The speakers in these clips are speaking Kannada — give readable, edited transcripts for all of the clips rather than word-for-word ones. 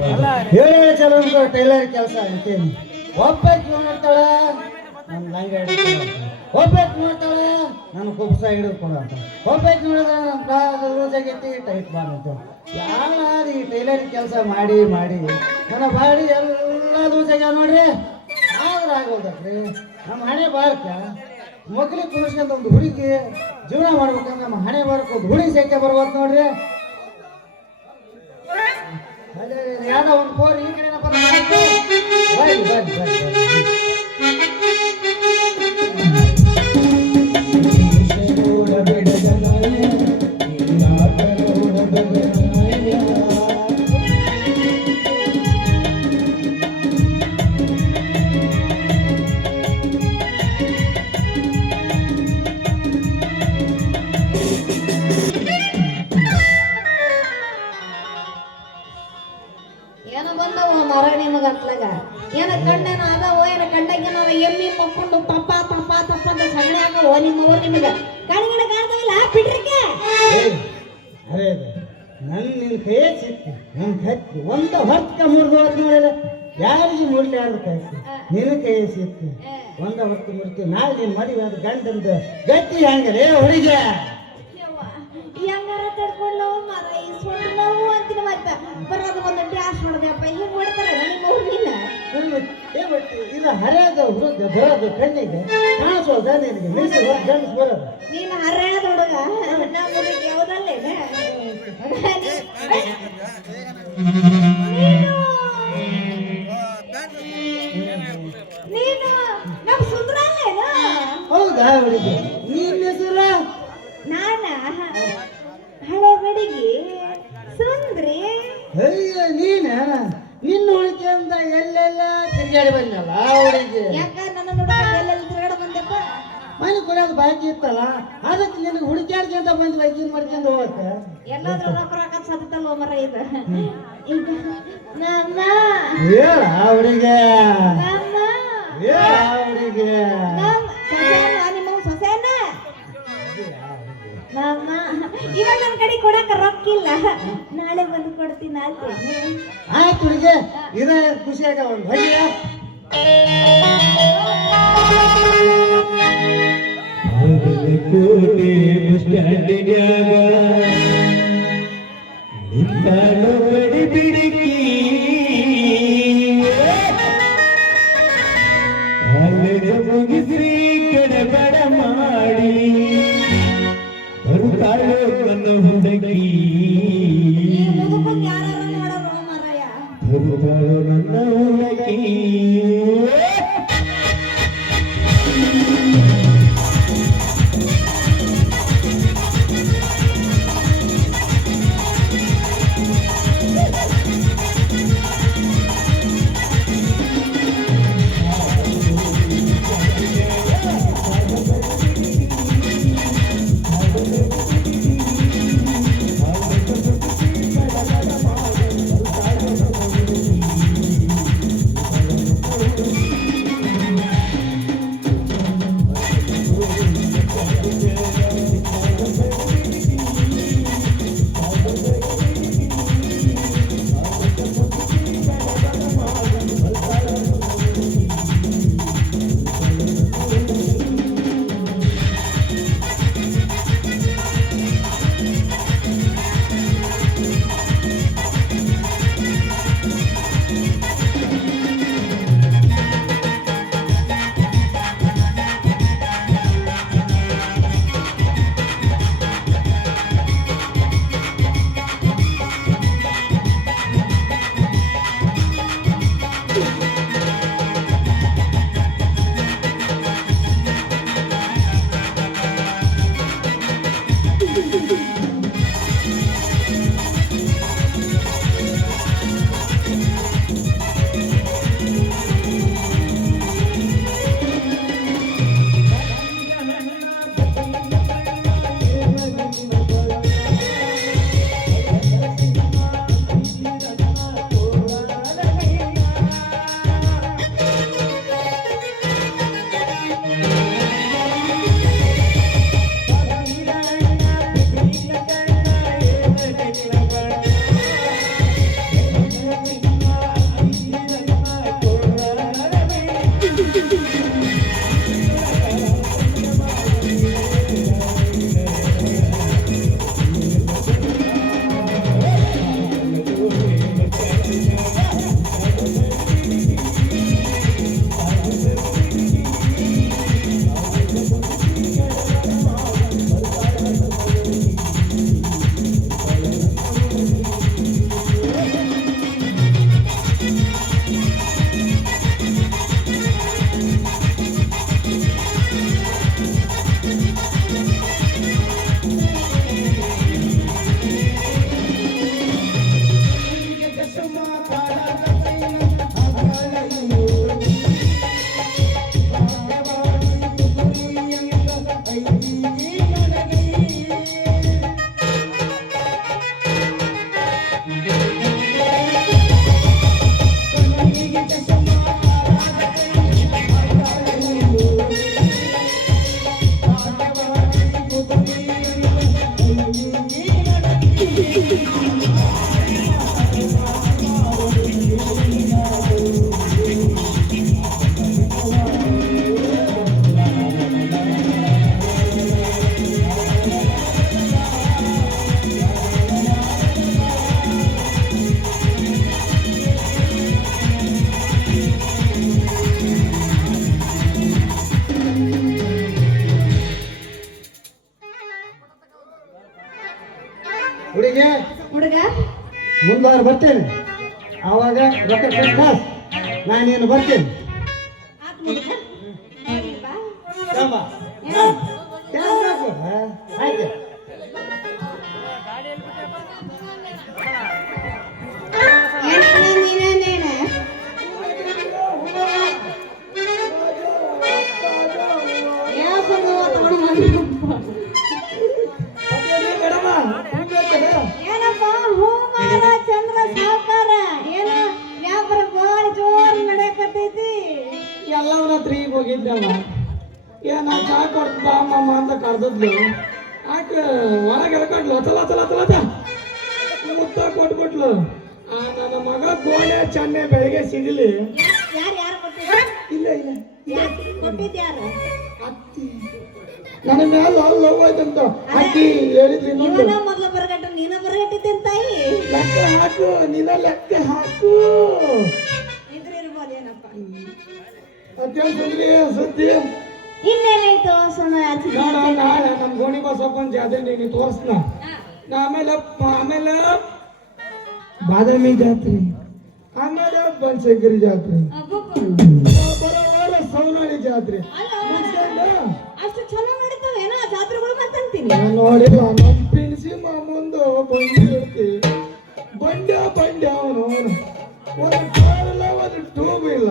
ಹೇಳಿ ಚಲೋ ಟೈಲರ್ ಕೆಲಸ ಅಂತೀನಿ. ಒಬ್ಬಾಕಿ ನೋಡ್ತಾಳ ನನ್ನ ಲಂಗ ಹಿಡಿದು ಒಬ್ಬಾಕಿ ನೋಡ್ತಾಳ ನನ್ನ ಕುಬ್ಸ ಹಿಡಿದು ಕೊಡ ಅಂತ, ಒಬ್ಬಾಕಿ ನೋಡಿದ್ರೆ ನನ್ನ ಲೂಸಾಗೈತಿ ಟೈಟ್ ಮಾಡಂತ. ಯಾರು ಈ ಟೈಲರ್ ಕೆಲಸ ಮಾಡಿ ಮಾಡಿ ನನ್ನ ಬಾಡಿ ಎಲ್ಲ ಲೂಸಾಗ್ಯಾವ ನೋಡ್ರಿ. ಆದ್ರೆ ಆಗೋದಕ್ರಿ ನಮ್ಮ ಹಣೆ ಬಾರಕ ಮಕ್ಳಿಗೆ ಕುಣಿಸ್ಕೊಂತ ಒಂದು ಹುಡುಗಿ ಜೀವನ ಮಾಡ್ಬೇಕಂದ್ರೆ ನಮ್ಮ ಹಣೆ ಬಾರಕ್ಕೆ ಒಂದು ಹುಡುಗಿ ಸಂಖ್ಯೆ ಬರ್ಬೋದು ನೋಡ್ರಿ. ಯಾವ್ದೋ ಒಂದು ಫೋನ್ ಈ ಕಡೆ ಬರ್ರಿ ಬರ್ರಿ ಬರ್ರಿ ಏನ ಬಂದವ ಮರ ನಿಮಗತ್ಲಾಗ ಏನ ಕಂಡನ ಅದಾವ ಏನ ಕಂಡಾಗೇನ ಎಮ್ಮಿ ಮಕ್ಕೊಂಡು ತಪ್ಪ ತಪ್ಪ ತಪ್ಪ ಅಂತ ಸಗಣಿ ಹಾಕೋ ನಿಮ್ಮವ್ರು ನಿಮಗೆ ಕಣ್ಗಿಡ ಕಾಣ್ತಾವಿಲ್ಲ ಬಿಡ್ರಿಕೆ. ಅದೇ ನನ್ನ ನಿನ್ನ ಕೈ ಸಿಕ್ತಿ ನನ್ನ ಹತ್ತಿ ಒಂದು ಹೊತ್ತ ಮುರಿದು ಹೋದ್ ನೋಡಿಲ್ಲ. ಯಾರಿಗೆ ಮುರ್ಲಿ ಯಾರು ಕಾಯ್ತಿ ನಿನ್ನ ಕೈ ಸಿಕ್ತಿ ಒಂದ ಹೊತ್ತು ಮುರ್ತಿ. ನಾಳೆ ನಿನ್ನ ಮದುವೆ ಅದು ಗಂಡಂದು ಗಟ್ಟಿ ಹೆಂಗರೇ ಹುಡುಗ ಹೆಂಗಾರ ತಡ್ಕೊಂಡು ಮರ ಇಸ್ಕೊಂಡು ನಾವು ಅಂತೀನಿ. ಮತ್ತೆ ಬರೋದು ಒಂದು ಡ್ಯಾಶ್ ಮಾಡೋದಪ್ಪ ಹಿಂಗೆ ಮಾಡ್ತಾರೆ ನಿಮ್ಮ ಊರಿನ ಇದು ಹರಿಯಾದ ಹುಡುಗ ಬರೋದು ಕಣ್ಣಿಗೆ ಕಾಣಿಸೋದ ನಿನಗೆ ಮೀಸೆ ಗಂಡಸ್ ಬರೋದು. ನೀನು ಹರಿಯಾದ ಹುಡುಗ ನಮ್ಮ ಊರಿಗೆ ಯಾವುದಲ್ಲೇ ನೀನು ನಮ್ಮ ಸುಂದ್ರಲ್ಲೇನ? ಹೌದಾ ಹುಡುಗಿ ನಿನ್ನ ಹೆಸರ? ನಾನ ಹಳೆ ಬಡಿಗಿ ಸುಂದ್ರಿ. ಅಯ್ಯ ನೀನ ನಿನ್ನ ಹುಡುಗಿಯಿಂದ ಎಲ್ಲೆಲ್ಲ ತಿರುಗಾಡಿ ಬಂದಲ್ಲ ಹುಡುಗಿ. ಯಾಕ ನನ್ನ ನೋಡಕ್ಕೆ ಎಲ್ಲೆಲ್ಲ ತಿರುಗಾಡ ಬಂದಪ್ಪ? ಮನೆ ಕೊಡೋದು ಬಾಕಿ ಇತ್ತಲ್ಲ ಅದಕ್ಕೆ ನಿನಗೆ ಹುಡುಕ್ಯಾಡ್ಕೊಂತ ಬಂದು ವೈದ್ಯನ್ ಮಾಡ್ಕೊಂಡು ಹೋಗಕ್ಕ ಎಲ್ಲಾದ್ರೂ ರೊಕ್ಕ ರೊಕ್ಕ ಸತ್ತಲ್ವ ಮರ ಇದು. ಈಗ ನನ್ನ ಹೇಳ ಹುಡುಗಿ ನನ್ನ ಹೇಳ ಹುಡುಗಿ ನಿಮ್ಮ ಸೊಸೆನ ನನ್ನ ಇವಾಗ ನನ್ನ ಕಡೆ ಕೊಡಕ ರೊಕ್ಕಿಲ್ಲ, ನಾಳೆ ಬಂದು ಕೊಡ್ತೀನಿ ಅಂತೀನಿ. ಆಯ್ತು ಹುಡುಗಿ ಇದ ಖುಷಿಯಾಗ ಒಂದು ಹೊಯ್ಯ ಕೋಟೆ ಸ್ಟ್ಯಾಂಡಿನ್ಯಾಗ ನಿಂತಾಳು ಬಡಿ ಬಿಡಿಕಿ ಕಾಲೇಜ ಮುಗಿಸ್ರಿ ಕಡೆಬಡ ಮಾಡಿ ಬರುತ್ತಾಳು ನನ್ನ ಹುಡುಗಿ ಬರುತ್ತಾಳು ನನ್ನ ಹುಡುಗಿ. ಹುಡುಗಿ ಹುಡುಗ ಮುಂದಾರು ಬರ್ತೇನೆ ಆವಾಗ ರೊಕ್ಕ ಕೊಟ್ಟು ನಾನೇನು ಬರ್ತೇನೆ ಆತ್ ಹುಡುಗ ಬಾ ಬಾ. ಆಯ್ತು ನೀನೇನೇನ ಏನಪ್ಪ ಹೂಮಾನ ಚಂದ್ರ ಸಾವುಕಾರ ಏನ ವ್ಯಾಪಾರ ಬಾಳ ಜೋರ್ ನಡೆಯಕತ್ತೈತಿ ಎಲ್ಲವನ್ನ ಈಗ ಹೋಗಿದ್ದಲ್ಲ ಏನ ಚಾ ಕೊಡ್ತಾ ಅಮ್ಮಮ್ಮ ಅಂತ ಕರ್ದದ್ಲು ಆಕೆ ಹೊರಗೆ ಎಳ್ಕೊಂಡ್ಲು ಅಚಲ ಅಚಲ ಅಚಲ ಅಚ ಮುತ್ತ ಕೊಟ್ಬಿಟ್ಲು ಆ ನನ್ನ ಮಗ ಗೋಣೆ ಚೆನ್ನೆ ಬೆಳಿಗ್ಗೆ ಸಿಗಲಿ ಯಾರು ಕೊಟ್ಟಿದ್ರು ಇಲ್ಲ ಇಲ್ಲ ಕೊಟ್ಟಿದ್ ಯಾರು ಅತ್ತಿ ನನ್ನ ಮೇಲೆ ಲವ್ ಆಯ್ತಂತ ಅತ್ತಿ ಹೇಳಿದ್ಲಿ ಇನ್ನೊಂದು ಇವನ ಮೊದ್ಲು ಬರಗಟ್ಟ ನೀನ ಬರಗಟ್ಟಿದ್ದೇನ್ ತಾಯಿ ಲೆಕ್ಕ ಹಾಕು ನಿನ್ನ ಲೆಕ್ಕ ಹಾಕು ಇದ್ರ ಇರ್ಬೋದೇನಪ್ಪ ಅತ್ತೇನ್ ಸುದ್ದಿ ಸುದ್ದಿ ಇನ್ನೇನಾಯ್ತು ಸೋನ ನೋಡ ನಾಳೆ ನಮ್ಮ ಗೋಣಿ ಬಸಪ್ಪನ ಜಾತ್ರೆ ನೀನು ತೋರಿಸ್ನ ಆಮೇಲೆ ಆಮೇಲೆ ಬಾದಾಮಿ ಜಾತ್ರೆ ಆಮೇಲೆ ಬನಶಂಕರಿ ಜಾತ್ರೆ ಬರೋವಾರ ಸವನಾಳಿ ಜಾತ್ರೆ ಮುಗಿಸ್ಕೊಂಡು ಅಷ್ಟು ಚಲೋ ನಡೀತಾವೇನೋ ಜಾತ್ರೆಗಳು ಮತ್ತಂತೀನಿ ನಾನು ನೋಡಿಲ್ಲ ನಮ್ಮ ಪ್ರಿನ್ಸಿ ಮಾಮಂದು ಬಂಡಿ ಇರ್ತಿ ಬಂಡ್ಯ ಅವನು ಒಂದು ಕಾರ್ ಇಲ್ಲ ಒಂದು ಟ್ಯೂಬ್ ಇಲ್ಲ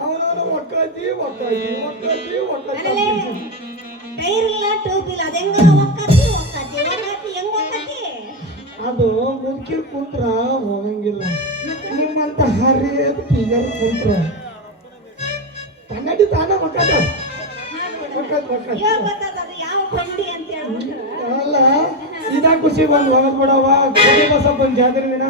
ಅವನವನು ಒಕ್ಕಾತಿ ಟೈರ್ ಇಲ್ಲ ಟ್ಯೂಬ್ ಇಲ್ಲ ಅದ ಹೆಂಗ ಒಕ್ಕತ್ತಿ ಹೆಂಗ್ ಒಕ್ಕತ್ತಿ ಅದು ಮುದುಕಿ ಕುಂತ್ರ ಹೋಗಂಗಿಲ್ಲ ನಿಮ್ಮಂತ ಹರಿಯದ ಫಿಗರ್ ಕುಂತ್ರ ಕನ್ನಡಿ ತಾನ ಒಕ್ಕದ ಇವಾಗ ಗೊತ್ತಾದ ಅದು ಯಾವ ಬಂಡಿ ಅಂತ ಹೇಳ್ಬಿಟ್ರ ಅಲ್ಲ ಇದಾ ಖುಷಿ ಬಂದು ಹೋಗದ್ ಬಿಡವ ಗೋಣಿ ಬಸಪ್ಪನ ಜಾತ್ರೆ ದಿನ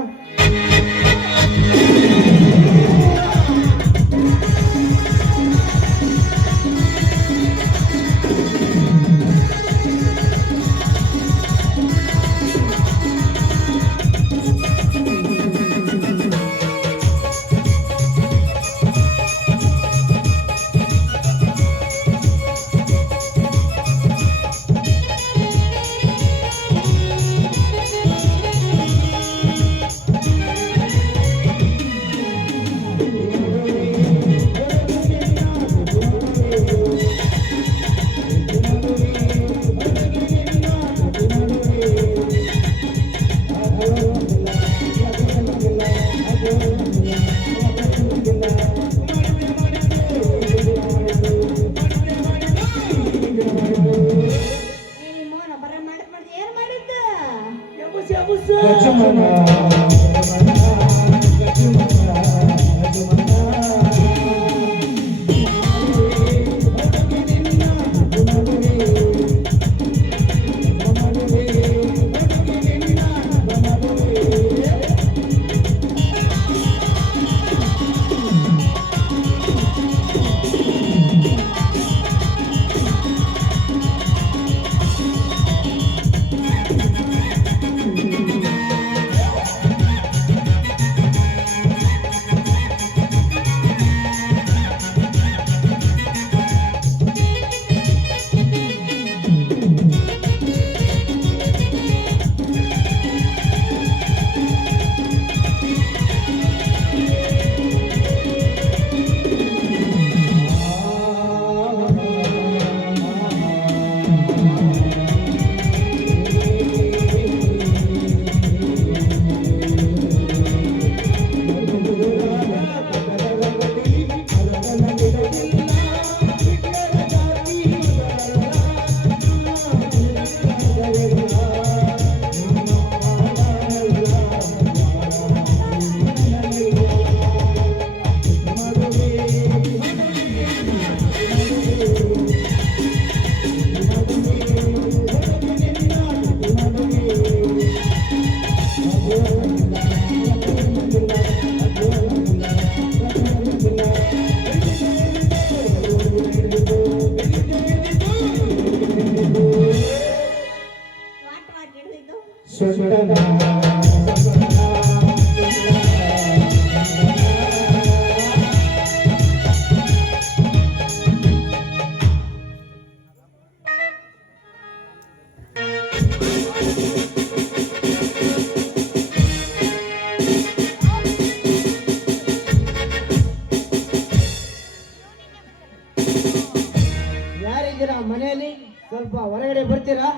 ಸ್ವಲ್ಪ ಹೊರಗಡೆ ಬರ್ತೀರಾ?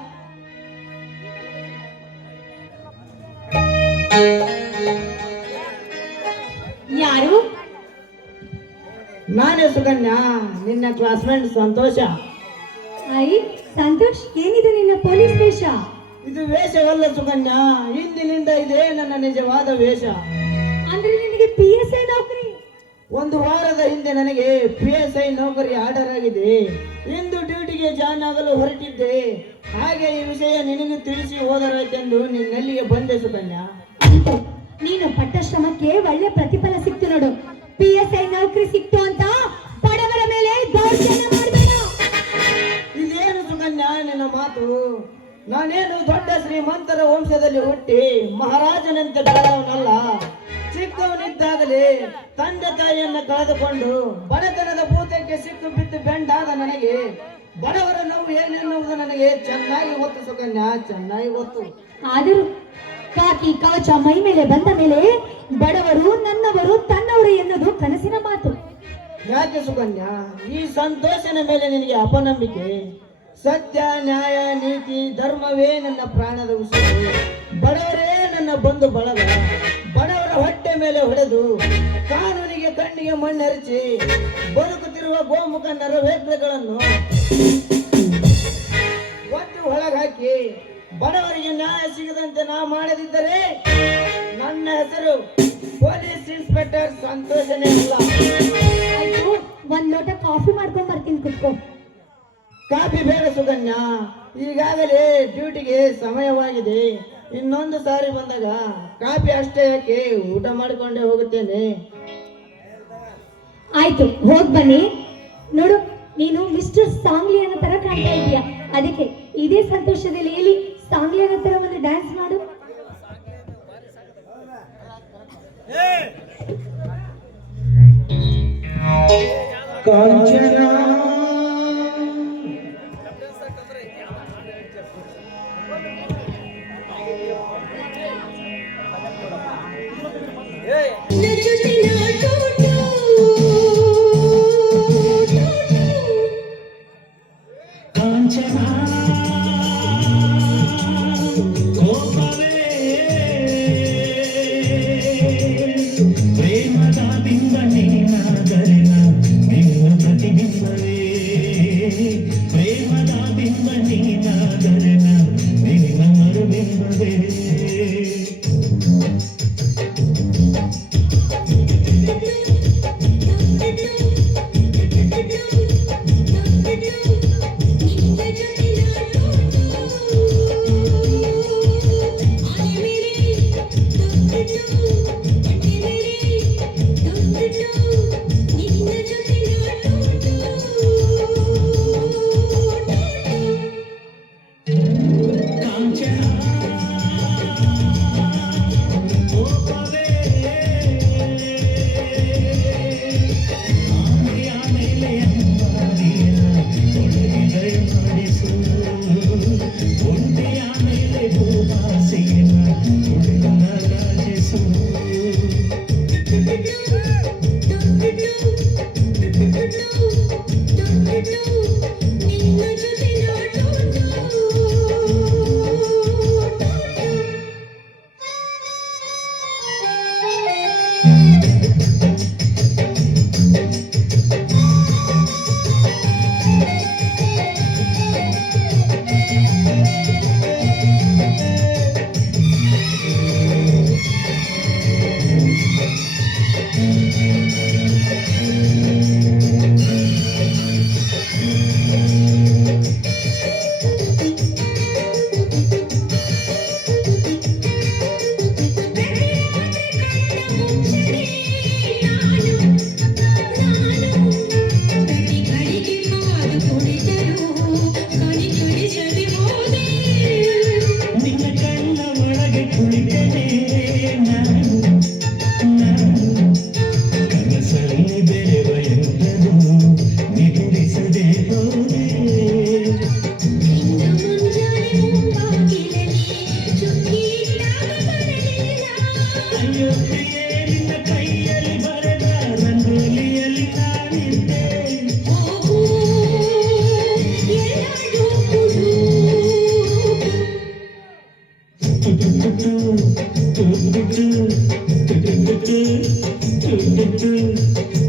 ಯಾರು? ನಾನೇ ಸುಕನ್ಯಾ, ನಿನ್ನ ಕ್ಲಾಸ್ಮೇಟ್ ಸಂತೋಷ. ಐ ಸಂತೋಷ್, ಏನಿದೆ ನಿನ್ನ ಪೊಲೀಸ್ ವೇಷ? ಇದು ವೇಷವಲ್ಲ ಸುಕನ್ಯಾ, ಇಂದಿನಿಂದ ಇದೇ ನನ್ನ ನಿಜವಾದ ವೇಷ. ಅಂದ್ರೆ ನಿನಗೆ PSI ನೌಕರಿ? ಒಂದು ವಾರದ ಹಿಂದೆ ನನಗೆ PSI ನೌಕರಿ ಆರ್ಡರ್ ಆಗಿದೆ. ಇಂದು ಡ್ಯೂಟಿಗೆ ಜಾಯ್ನ್ ಆಗಲು ಹೊರಟಿದ್ದೆ. ಹಾಗೆ ಈ ವಿಷಯ ನಿನಗೆ ತಿಳಿಸಿ ಹೋದರಾಯ್ತೆಂದು ನಿನ್ನಲ್ಲಿಗೆ ಬಂದೆ ಸುಕನ್ಯಾ. ಆಯ್ತು, ನೀನು ಪಟ್ಟ ಶ್ರಮಕ್ಕೆ ಒಳ್ಳೆ ಪ್ರತಿಫಲ ಸಿಕ್ತು ನೋಡು. PSI ನೌಕರಿ ಸಿಕ್ತು ಅಂತ ಬಡವರ ಮೇಲೆ ದೌರ್ಜನ್ಯ ಮಾಡಬೇಡ. ಇದೇನು ಸುಕನ್ಯಾ ನಿನ್ನ ಮಾತು? ನಾನೇನು ದೊಡ್ಡ ಶ್ರೀಮಂತರ ವಂಶದಲ್ಲಿ ಹುಟ್ಟಿ ಮಹಾರಾಜನಂತೆ ಬೆಳೆದವನಲ್ಲ. ಚಿಕ್ಕವನಿದ್ದಾಗಲೇ ತಂದೆ ತಾಯಿಯನ್ನ ಕಳೆದುಕೊಂಡು ಬಡತನದ ಭೂತಕ್ಕೆ ಸಿಕ್ಕು ಬಿದ್ದು ಬೆಂಡಾದ ನನಗೆ ಬಡವರ ನೋವು ಏನೆನ್ನುವುದು ನನಗೆ ಚೆನ್ನಾಗಿ ಗೊತ್ತು ಸುಕನ್ಯಾ, ಚೆನ್ನಾಗಿ ಗೊತ್ತು. ಆದರೂ ಕಾಕಿ ಕವಚ ಮೈ ಮೇಲೆ ಬಂದ ಮೇಲೆ ಬಡವರು ನನ್ನವರು ತನ್ನವರು ಎನ್ನುವುದು ಕನಸಿನ ಮಾತು. ಯಾಕೆ ಸುಕನ್ಯಾ ಈ ಸಂತೋಷನ ಮೇಲೆ ನಿನಗೆ ಅಪನಂಬಿಕೆ? ಸತ್ಯ, ನ್ಯಾಯ, ನೀತಿ, ಧರ್ಮವೇ ನನ್ನ ಪ್ರಾಣದ ಉಸಿರು. ಬಡವರೇ ನನ್ನ ಬಂಧು ಬಳಗ. ಬಡವರ ಹೊಟ್ಟೆ ಮೇಲೆ ಹೊಡೆದು ಕಾನೂನಿಗೆ ಕಣ್ಣಿಗೆ ಮಣ್ಣೆರಚಿ ಬದುಕುತ್ತಿರುವ ಗೋಮುಖ ನರವೇತ್ರಗಳನ್ನು ಒಟ್ಟು ಒಳಗಾಕಿ ಬಡವರಿಗೆ ನ್ಯಾಯ ಸಿಗದಂತೆ ನಾ ಮಾಡದಿದ್ದರೆ ನನ್ನ ಹೆಸರು ಪೊಲೀಸ್ ಇನ್ಸ್ಪೆಕ್ಟರ್ ಸಂತೋಷನೇ ಅಲ್ಲ. ಆಯ್ತು, ಒಂದ್ ಲೋಟ ಕಾಫಿ ಮಾಡ್ಕೊಂಡ್ ಬರ್ತೀನಿ, ಕುತ್ಕೋ. ಕಾಫಿ ಬೇಡ ಸುಕನ್ಯಾ, ಈಗಾಗಲೇ ಡ್ಯೂಟಿಗೆ ಸಮಯವಾಗಿದೆ. ಇನ್ನೊಂದು ಸಾರಿ ಬಂದಾಗ ಕಾಫಿ ಅಷ್ಟೇ ಯಾಕೆ, ಊಟ ಮಾಡಿಕೊಂಡೇ ಹೋಗುತ್ತೇನೆ. ಆಯ್ತು, ಹೋಗ್ ಬನ್ನಿ. ನೋಡು, ನೀನು ಮಿಸ್ಟರ್ ಸಾಂಗ್ಲಿ ಅನ್ನೋ ತರ ಕಾಣ್ತಾ ಇದೀಯ. ಅದಕ್ಕೆ ಇದೇ ಸಂತೋಷದಲ್ಲಿ ಇಲ್ಲಿ ಸಾಂಗ್ಲಿ ಅನ್ನೋ ತರ ಒಂದು ಡ್ಯಾನ್ಸ್ ಮಾಡು. ಕಾಂಚನ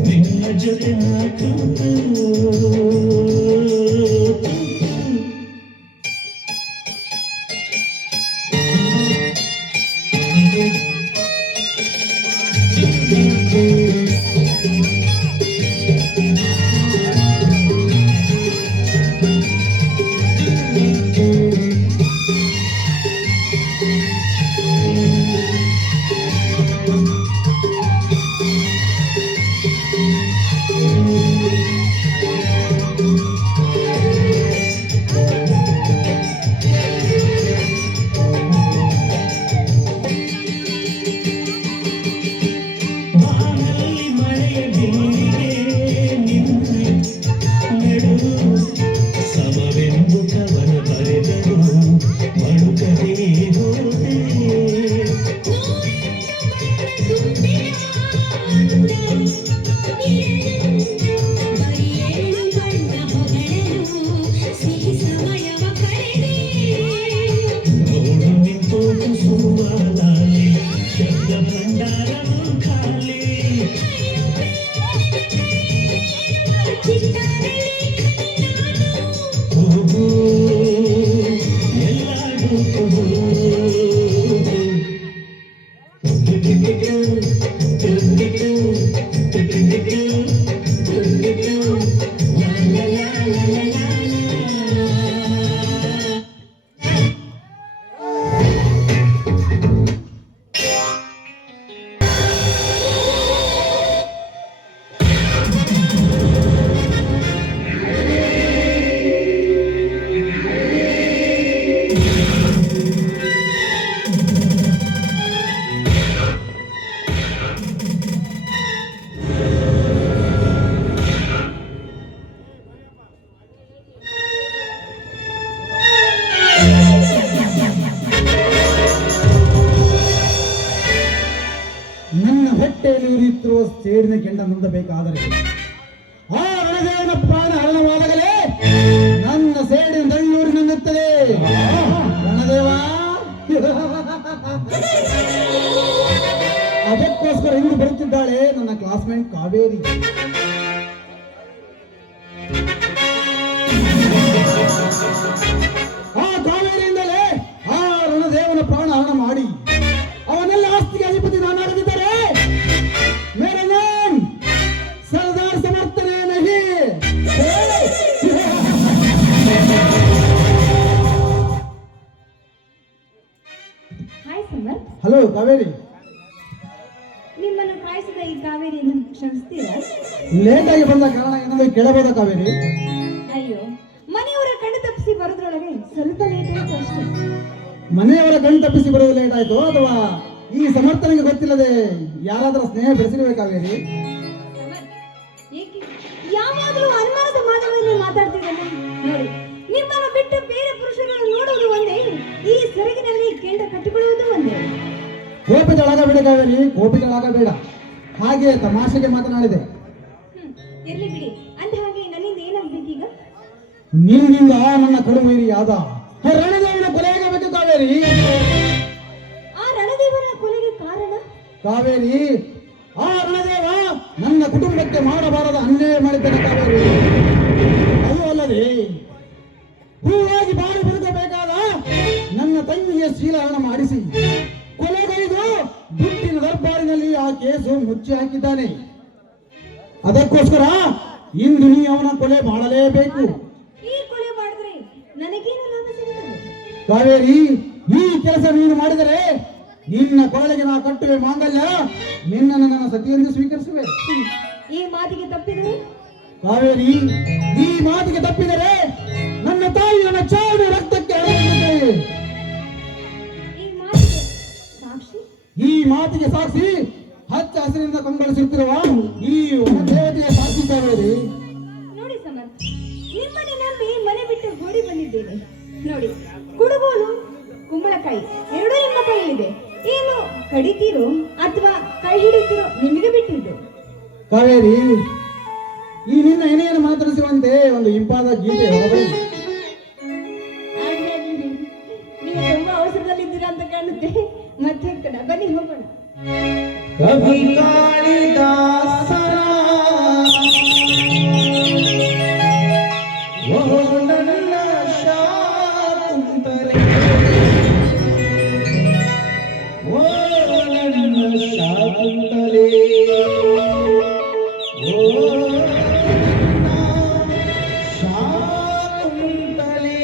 ನಿನ್ನ ಜೊತೆ ಮಾತು ನನ್ನ ಹೊಟ್ಟೆಯಲ್ಲಿ ಉರಿಯುತ್ತಿರುವ ಸೇಡಿನ ಕೆಂಡ ನುಂಗಬೇಕಾದರೆ ಆ ರಣದೇವನ ಪ್ರಾಣ ಹರಣವಾಗಲೇ ನನ್ನ ಸೇಡಿನ ದಂಡೂರಿ ನುಂಗುತ್ತದೆ. ರಣದೇವ ಅದಕ್ಕೋಸ್ಕರ ಇಂದು ಬರುತ್ತಿದ್ದಾಳೆ ನನ್ನ ಕ್ಲಾಸ್ಮೇಟ್ ಕಾವೇರಿ. ಆ ಕಾವೇರಿಯಿಂದಲೇ ಆ ರಣದೇವನ ಪ್ರಾಣ ಹರಣ ಮಾಡಿ ಅವನೆಲ್ಲ ಆಸ್ತಿಗೆ ಅಧಿಪತಿ ನಾನಾಗದಿದ್ದರೆ ಮೇರೆ ನಾಮ್ ಸರ್ದಾರ್ ಸಮರ್ಥನೆ ನಹಿ. ಹಾಯ್ ಸಮರ್ಥ್, ಹಲೋ ಕಾವೇರಿ, ನಿಮ್ಮನ್ನು ಕಾಯಿಸಿದ ಈ ಕಾವೇರಿಯನ್ನು ಕ್ಷಮಿಸ್ತೀರಾ? ಲೇಟ್ ಆಗಿ ಬಂದ ಕಾರಣ ಏನಾದರೂ ಕೇಳಬಹುದಾ ಕಾವೇರಿ? ಅಯ್ಯೋ, ಮನೆಯವರ ಕಣ್ಣು ತಪ್ಪಿಸಿ ಬರೋದ್ರೊಳಗೆ ಸ್ವಲ್ಪ ಲೇಟ್ ಆಯ್ತು ಅಷ್ಟೇ. ಮನೆಯವರ ಕಣ್ಣು ತಪ್ಪಿಸಿ ಬರೋದು ಲೇಟ್ ಆಯ್ತು ಅಥವಾ ಈ ಸಮರ್ಥನೆಗೆ ಗೊತ್ತಿಲ್ಲದೆ ಯಾರಾದರೂ ಸ್ನೇಹ ಬೆಳೆಸಿರ್ಬೇಕಾವೇರಿ? ಏಕೆ ಯಾವಾಗಲೂ ಅನುಮಾನದ ಮಾತುಗಳನ್ನೇ ಮಾತಾಡ್ತಿದ್ದಲ್ಲ? ನೋಡಿ, ನಿಮ್ಮನ್ನು ಬಿಟ್ಟು ಬೇರೆ ಪುರುಷರನ್ನು ನೋಡುವುದು ಒಂದೇ, ಈ ಸೆರಗಿನಲ್ಲಿ ಕೆಂಡ ಕಟ್ಟಿಕೊಳ್ಳುವುದು ಒಂದೇ. ಕೋಪಿತಳಾಗಬೇಡ ಕಾವೇರಿ, ಕೋಪಿತಳಾಗಬೇಡ. ಹಾಗೆ ತಮಾಷೆಗೆ ಮಾತನಾಡಿದೆ. ಇರ್ಲಿ ಬಿಡಿ. ಅಂದ ಹಾಗೆ ನನ್ನಿಂದ ಏನಾಗ್ಬೇಕೀಗ? ನಿನ್ನಿಂದ ನನ್ನ ಕಡುವೈರಿಯಾದ ರಣದೇವನ ಕೊಲೆಯಾಗಬೇಕು ಕಾವೇರಿ. ಆ ರಣದೇವನ ಕೊಲೆಗೆ ಕಾರಣ? ಕಾವೇರಿ, ಆ ರಣದೇವ ನನ್ನ ಕುಟುಂಬಕ್ಕೆ ಮಾಡಬಾರದ ಅನ್ಯಾಯ ಮಾಡಿದ್ದೇನೆ ಕಾವೇರಿ. ಅದು ಅಲ್ಲದೆ ಹೂವಾಗಿ ಬಾಳಿ ಬದುಕಬೇಕಾದ ನನ್ನ ತಂಗಿಗೆ ಶೀಲಹರಣ ಮಾಡಿಸಿ ಕೊಲೆಗೈದು ದುಡ್ಡಿನ ದರ್ಬಾರಿನಲ್ಲಿ ಆ ಕೇಸು ಮುಚ್ಚಿ ಹಾಕಿದ್ದಾನೆ. ಅದಕ್ಕೋಸ್ಕರ ಇಂದು ನೀ ಅವನ ಕೊಲೆ ಮಾಡಲೇಬೇಕು. ಈ ಕೊಲೆ ಮಾಡಿದ್ರೆ ನನಗೇನು ಲಾಭ ಸಿಗುತ್ತದೆ? ಕಾವೇರಿ, ಈ ಕೆಲಸ ನೀನು ಮಾಡಿದರೆ ನಿನ್ನ ಕೊರಳಿಗೆ ನಾ ಕಟ್ಟುವೆ ಮಾಂಗಲ್ಯ, ನಿನ್ನನ್ನು ನನ್ನ ಸತಿಯೆಂದು ಸ್ವೀಕರಿಸುವೆ. ಈ ಮಾತಿಗೆ ತಪ್ಪಿದರೆ? ಕಾವೇರಿ, ಈ ಮಾತಿಗೆ ತಪ್ಪಿದರೆ ನನ್ನ ತಾಯಿ ನನ್ನ ಚಾಡು ರಕ್ತಕ್ಕೆ ಅಡಗಿರುತ್ತದೆ. ಈ ಮಾತಿಗೆ ಸಾಕ್ಷಿ ಹಚ್ಚ ಹಸಿರಿನಿಂದ ಕಂಗೊಳಿಸುತ್ತಿರುವ ಈ ದೇವತೆಯ ಸಾಕ್ಷಿ ಕಾವೇರಿ. ನೋಡಿ ಸಮರ್ಥ್, ನಿಮ್ಮನೆ ನಂಬಿ ಮನೆ ಬಿಟ್ಟು ಓಡಿ ಬಂದಿದ್ದೇನೆ. ನೋಡಿ, ಕುಡುಗೋಲು ಕುಂಬಳಕಾಯಿ ಎರಡೂ ನಿಮ್ಮ ಕೈಯಲ್ಲಿದೆ. ಏನು ಕಡಿತೀರೋ ಅಥವಾ ಕೈ ಹಿಡಿತೀರೋ ನಿಮಗೆ ಬಿಟ್ಟಿದ್ದು. ಕಾವೇರಿ, ಈ ನಿನ್ನ ಎನೆಯನ್ನು ಮಾತನಾಡಿಸುವಂತೆ ಒಂದು ಇಂಪಾದ ಗೀತೆ ಹೊರಬಂದಿದೆ. ನೀವು ತುಂಬಾ ಅವಸರದಲ್ಲಿದ್ದೀರಾ ಅಂತ ಕಾಣುತ್ತೆ. ಮತ್ತೆ ಕಡ ಬನ್ನಿ ಹೋಗೋಣ. ಕವಿ ಕಾಳಿದಾಸನ ಓ ನನ್ನ ಶಾಕುಂತಲೆ ಓ ನನ್ನ ಶಾಕುಂತಲೆ ಓ ನನ್ನ ಶಾಕುಂತಲೆ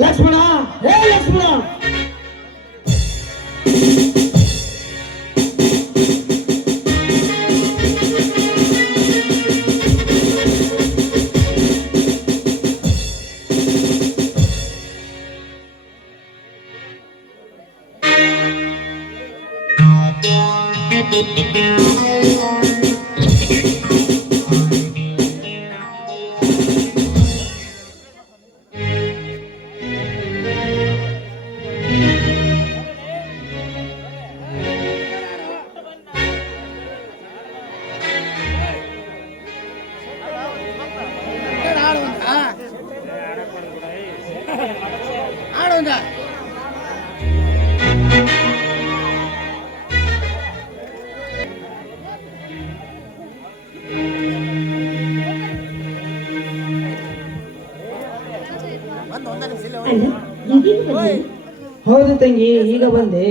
ಲಕ್ಷ್ಮಣ ಹೇ ಲಕ್ಷ್ಮಣ ಹೌದು ತಂಗಿ, ಈಗ ಬಂದೆ.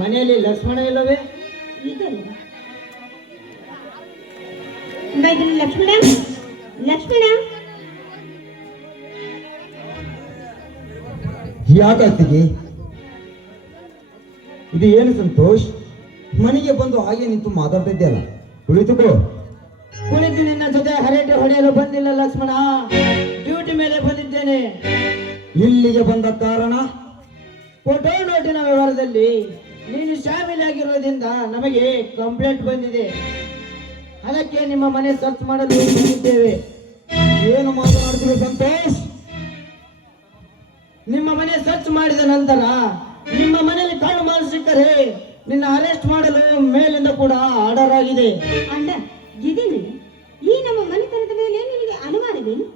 ಮನೆಯಲ್ಲಿ ಲಕ್ಷ್ಮಣ ಇಲ್ಲವೇ? ಇದಲ್ಲ ಇದ್ರಲ್ಲಿ ಲಕ್ಷ್ಮಣ ಲಕ್ಷ್ಮಣ ಯಾಕಾಗ್ತಿಗೆ ಇದು ಏನು ಸಂತೋಷ್? ಮನೆಗೆ ಬಂದು ಹಾಗೆ ನಿಂತು ಮಾತಾಡ್ತಿದ್ಯಲ್ಲ, ಕುಳಿತುಕೋ. ಕುಳಿತು ನಿನ್ನ ಜೊತೆ ಹರಟೆ ಹೊಡೆಯಲು ಬಂದಿಲ್ಲ ಲಕ್ಷ್ಮಣ, ಡ್ಯೂಟಿ ಮೇಲೆ ಬಂದಿದ್ದೇನೆ. ಇಲ್ಲಿಗೆ ಬಂದ ಕಾರಣ? ಫೋಟೋ ನೋಟಿನ ವ್ಯವಹಾರದಲ್ಲಿ ನೀನು ಶಾಮೀಲಾಗಿರೋದ್ರಿಂದ ನಮಗೆ ಕಂಪ್ಲೇಂಟ್ ಬಂದಿದೆ. ಅದಕ್ಕೆ ನಿಮ್ಮ ಮನೆ ಸರ್ಚ್ ಮಾಡಲು ಬಂದಿದ್ದೇವೆ. ಏನು ಮಾತನಾಡ್ತೀವಿ ಸಂತೋಷ್? ನಿಮ್ಮ ಮನೆ ಸರ್ಚ್ ಮಾಡಿದ ನಂತರ ನಿಮ್ಮ ಮನೆಯಲ್ಲಿ ಕಳ್ಳು ಮಾಲ್ ಸಿಕ್ಕರೆ ನಿನ್ನ ಅರೆಸ್ಟ್ ಮಾಡಲು ಮೇಲಿಂದ ಕೂಡ ಆರ್ಡರ್ ಆಗಿದೆ. ಅಂಡ ಇದೇನು? ಈ ನಮ್ಮ ಮನೆತನದ ಮೇಲೆ ನಿನಗೆ ಅನುಮಾನವೇನು?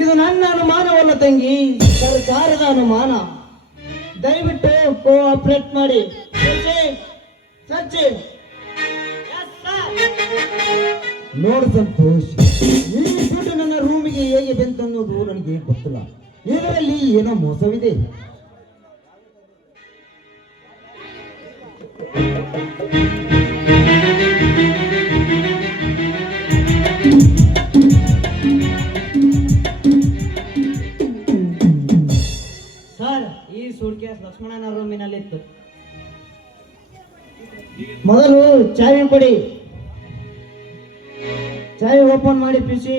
ಇದು ನನ್ನ ಅನುಮಾನವಲ್ಲ ತಂಗಿ, ಸರ್ಕಾರದ ಅನುಮಾನ. ದಯವಿಟ್ಟು ಕೋಆಪರೇಟ್ ಮಾಡಿ. ಸರ್ಚ್. ನೋಡು ಸಂತೋಷ್, ಈ ದುಡ್ಡು ನನ್ನ ರೂಮಿಗೆ ಹೇಗೆ ಬಂತು ಅನ್ನೋದು ನನಗೆ ಗೊತ್ತಿಲ್ಲ. ಇದರಲ್ಲಿ ಏನೋ ಮೋಸವಿದೆ. ಸರ್, ಈ ಸೂಟ್ ಕೇಸ್ ಲಕ್ಷ್ಮಣನ ರೂಮಿನಲ್ಲಿತ್ತು. ಮೊದಲು ಚಾವಿ ಕೊಡಿ. ಚಾವಿ ಓಪನ್ ಮಾಡಿ ಪಿಸಿ.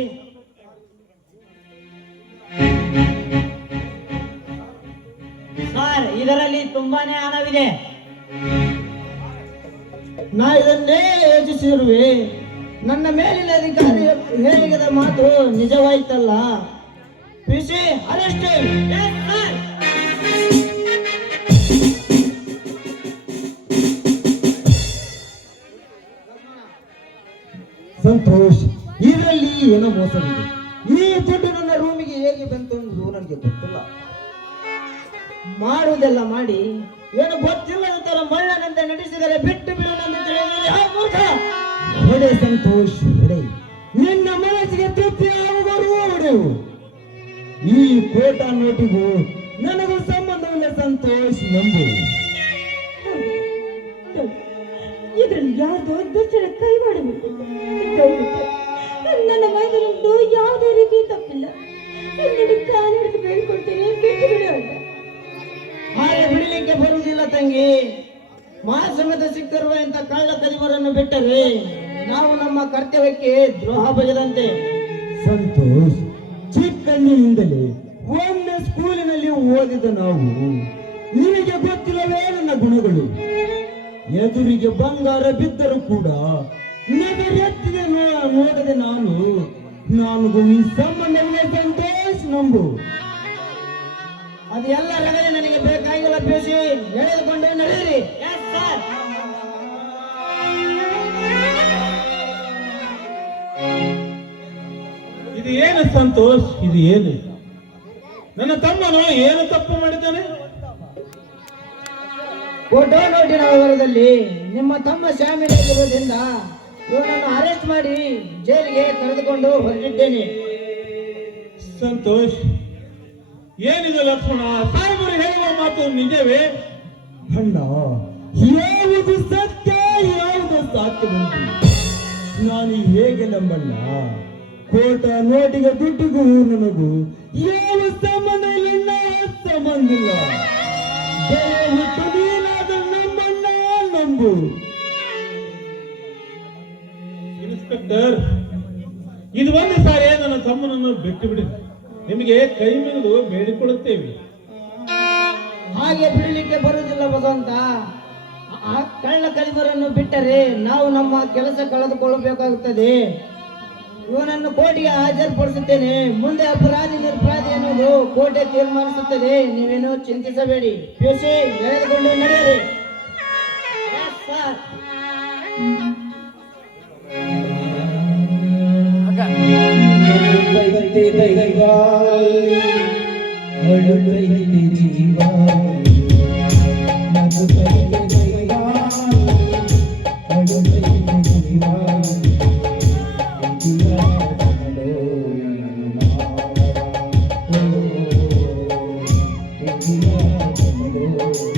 ಸರ್, ಇದರಲ್ಲಿ ತುಂಬಾನೇ ಹಣವಿದೆ. ನಾ ಇದನ್ನೇ ಯೋಚಿಸಿರುವೆ. ನನ್ನ ಮೇಲಿನ ಅಧಿಕಾರಿ ಹೇಳಿದ ಮಾತು ನಿಜವಾಯ್ತಲ್ಲ. PC arrest. ಸಂತೋಷ್, ಇದರಲ್ಲಿ ಏನೋ ಮೋಸವಿದೆ. ಈ ದುಡ್ಡು ನನ್ನ ರೂಮಿಗೆ ಹೇಗೆ ಬಂತು ಅನ್ನೋದು ನನಗೆ ಗೊತ್ತಿಲ್ಲ. ಮಾಡುವುದೆಲ್ಲ ಮಾಡಿ ಏನು ಗೊತ್ತಿಲ್ಲದ ತರ ಮಳ್ಳನಂತೆ ನಡೆಸಿದರೆ ಬಿಟ್ಟು ಬಿಡೋಣಂತ ತಿಳಿದರೆ ಆ ಮೂರ್ಖ. ಹೊಡೆ ಸಂತೋಷ್, ಹೊಡೆ. ನಿನ್ನ ಮನಸ್ಸಿಗೆ ತೃಪ್ತಿ ಆಗುವರು ಹೊಡೆವು. ಈ ಕೋಟ ನೋಟಿಗೂ ನನಗೂ ಸಂಬಂಧವಿಲ್ಲ ಸಂತೋಷ್, ನಂಬು. ಇದರಲ್ಲಿ ಯಾವುದೋ ದುಷ್ಟರ ಕೈ ಮಾಡಬೇಕು. ದಯವಿಟ್ಟು ನನ್ನ ಮೈದನಂದು ಯಾವುದೇ ರೀತಿ ತಪ್ಪಿಲ್ಲ. ನಿನ್ನ ಕಾಲಿಡಿದು ಬೇಡ್ಕೊಳ್ತೇನೆ, ಬಿಟ್ಟು ಬಿಡು ಅಂತ. ಹಾಗೆ ಬಿಡಲಿಕ್ಕೆ ಬರುವುದಿಲ್ಲ ತಂಗಿ. ಮಹಾಸಂಗದ ಸಿಕ್ಕಿರುವ ಇಂಥ ಕಳ್ಳ ಕದಿಮರನ್ನು ಬಿಟ್ಟರೆ ನಾವು ನಮ್ಮ ಕರ್ತವ್ಯಕ್ಕೆ ದ್ರೋಹ ಬಗೆದಂತೆ. ಸಂತೋಷ್, ಚಿಕ್ಕಂದಿನಿಂದಲೇ ಒಮ್ಮೆ ಸ್ಕೂಲಿನಲ್ಲಿ ಓದಿದ ನಾವು. ನಿನಗೆ ಗೊತ್ತಿಲ್ಲವೇ ನನ್ನ ಗುಣಗಳು? ಎದುರಿಗೆ ಬಂಗಾರ ಬಿದ್ದರೂ ಕೂಡ ನಗರೆತ್ತಿಗೆ ನೋಡದೆ ನಾನು ಈ ಸಂಬಂಧವಿಲ್ಲ ಸಂತೋಷ್, ನಂಬು. ಅದು ಎಲ್ಲ ರಗಳೆ ನನಗೆ ಬೇಕಾಗಿಲ್ಲ. ಪೇಸಿ ಎಳೆದುಕೊಂಡು ನಡೆಯಿರಿ. ಇದು ಏನು ಸಂತೋಷ್? ಇದು ಏನು? ನನ್ನ ತಮ್ಮನು ಏನು ತಪ್ಪು ಮಾಡಿದ್ದಾನೆ? ಫೋಟೋ ನೋಟಿನ ವಿವರದಲ್ಲಿ ನಿಮ್ಮ ತಮ್ಮ ಶಾಮೀಲಾಗಿರೋದ್ರಿಂದ ಇವನನ್ನು ಅರೆಸ್ಟ್ ಮಾಡಿ ಜೈಲಿಗೆ ಕರೆದುಕೊಂಡು ಹೊರಟಿದ್ದೇನೆ. ಸಂತೋಷ್, ಏನಿದು ಲಕ್ಷ್ಮಣ? ಸಾಹೇಬರು ಹೇಳುವ ಮಾತು ನಿಜವೇ? ಅಣ್ಣ, ಯಾವುದು ಸತ್ಯ ಯಾವುದು ಸಾಧ್ಯವಂತ ನಾನು ಹೇಗೆ ನಂಬಣ್ಣ? ಕೋಟ ನೋಟಿಗೆ ದುಡ್ಡಿಗೂ ನನಗೂ ಯಾವ ಸಂಬಂಧ ಇಲ್ಲ, ಸಂಬಂಧ ಇಲ್ಲ. ದಯವಿಟ್ಟು ನೀನಾದರೂ ನಂಬಣ್ಣ, ನಂಬು. ಇನ್ಸ್ಪೆಕ್ಟರ್, ಇದು ಒಂದು ಸಾರಿ ನನ್ನ ತಮ್ಮನನ್ನು ಬಿಟ್ಟು ಬಿಡಿ. ನಿಮಗೆ ಕೈ ಮುಗಿದು ಬೇಡಿಕೊಳ್ಳುತ್ತೇವೆ. ಹಾಗೆ ಬಿಡಲಿಕ್ಕೆ ಬರುವುದಿಲ್ಲ ಭಗವಂತ. ಆ ಕಳ್ಳ ಕಲಿಮರನ್ನು ಬಿಟ್ಟರೆ ನಾವು ನಮ್ಮ ಕೆಲಸ ಕಳೆದುಕೊಳ್ಳಬೇಕಾಗುತ್ತದೆ. ಇವನನ್ನು ಕೋರ್ಟಿಗೆ ಹಾಜರುಪಡಿಸುತ್ತೇನೆ. ಮುಂದೆ ಅಪರಾಧಿ ನಿರಪರಾಧಿ ಅನ್ನೋದು ಕೋರ್ಟೆ ತೀರ್ಮಾನಿಸುತ್ತದೆ. ನೀವೇನು ಚಿಂತಿಸಬೇಡಿ. ಪೇಸಿ ಎಳೆದುಕೊಂಡು ನಡೆಯಿರಿ. ಜೀವ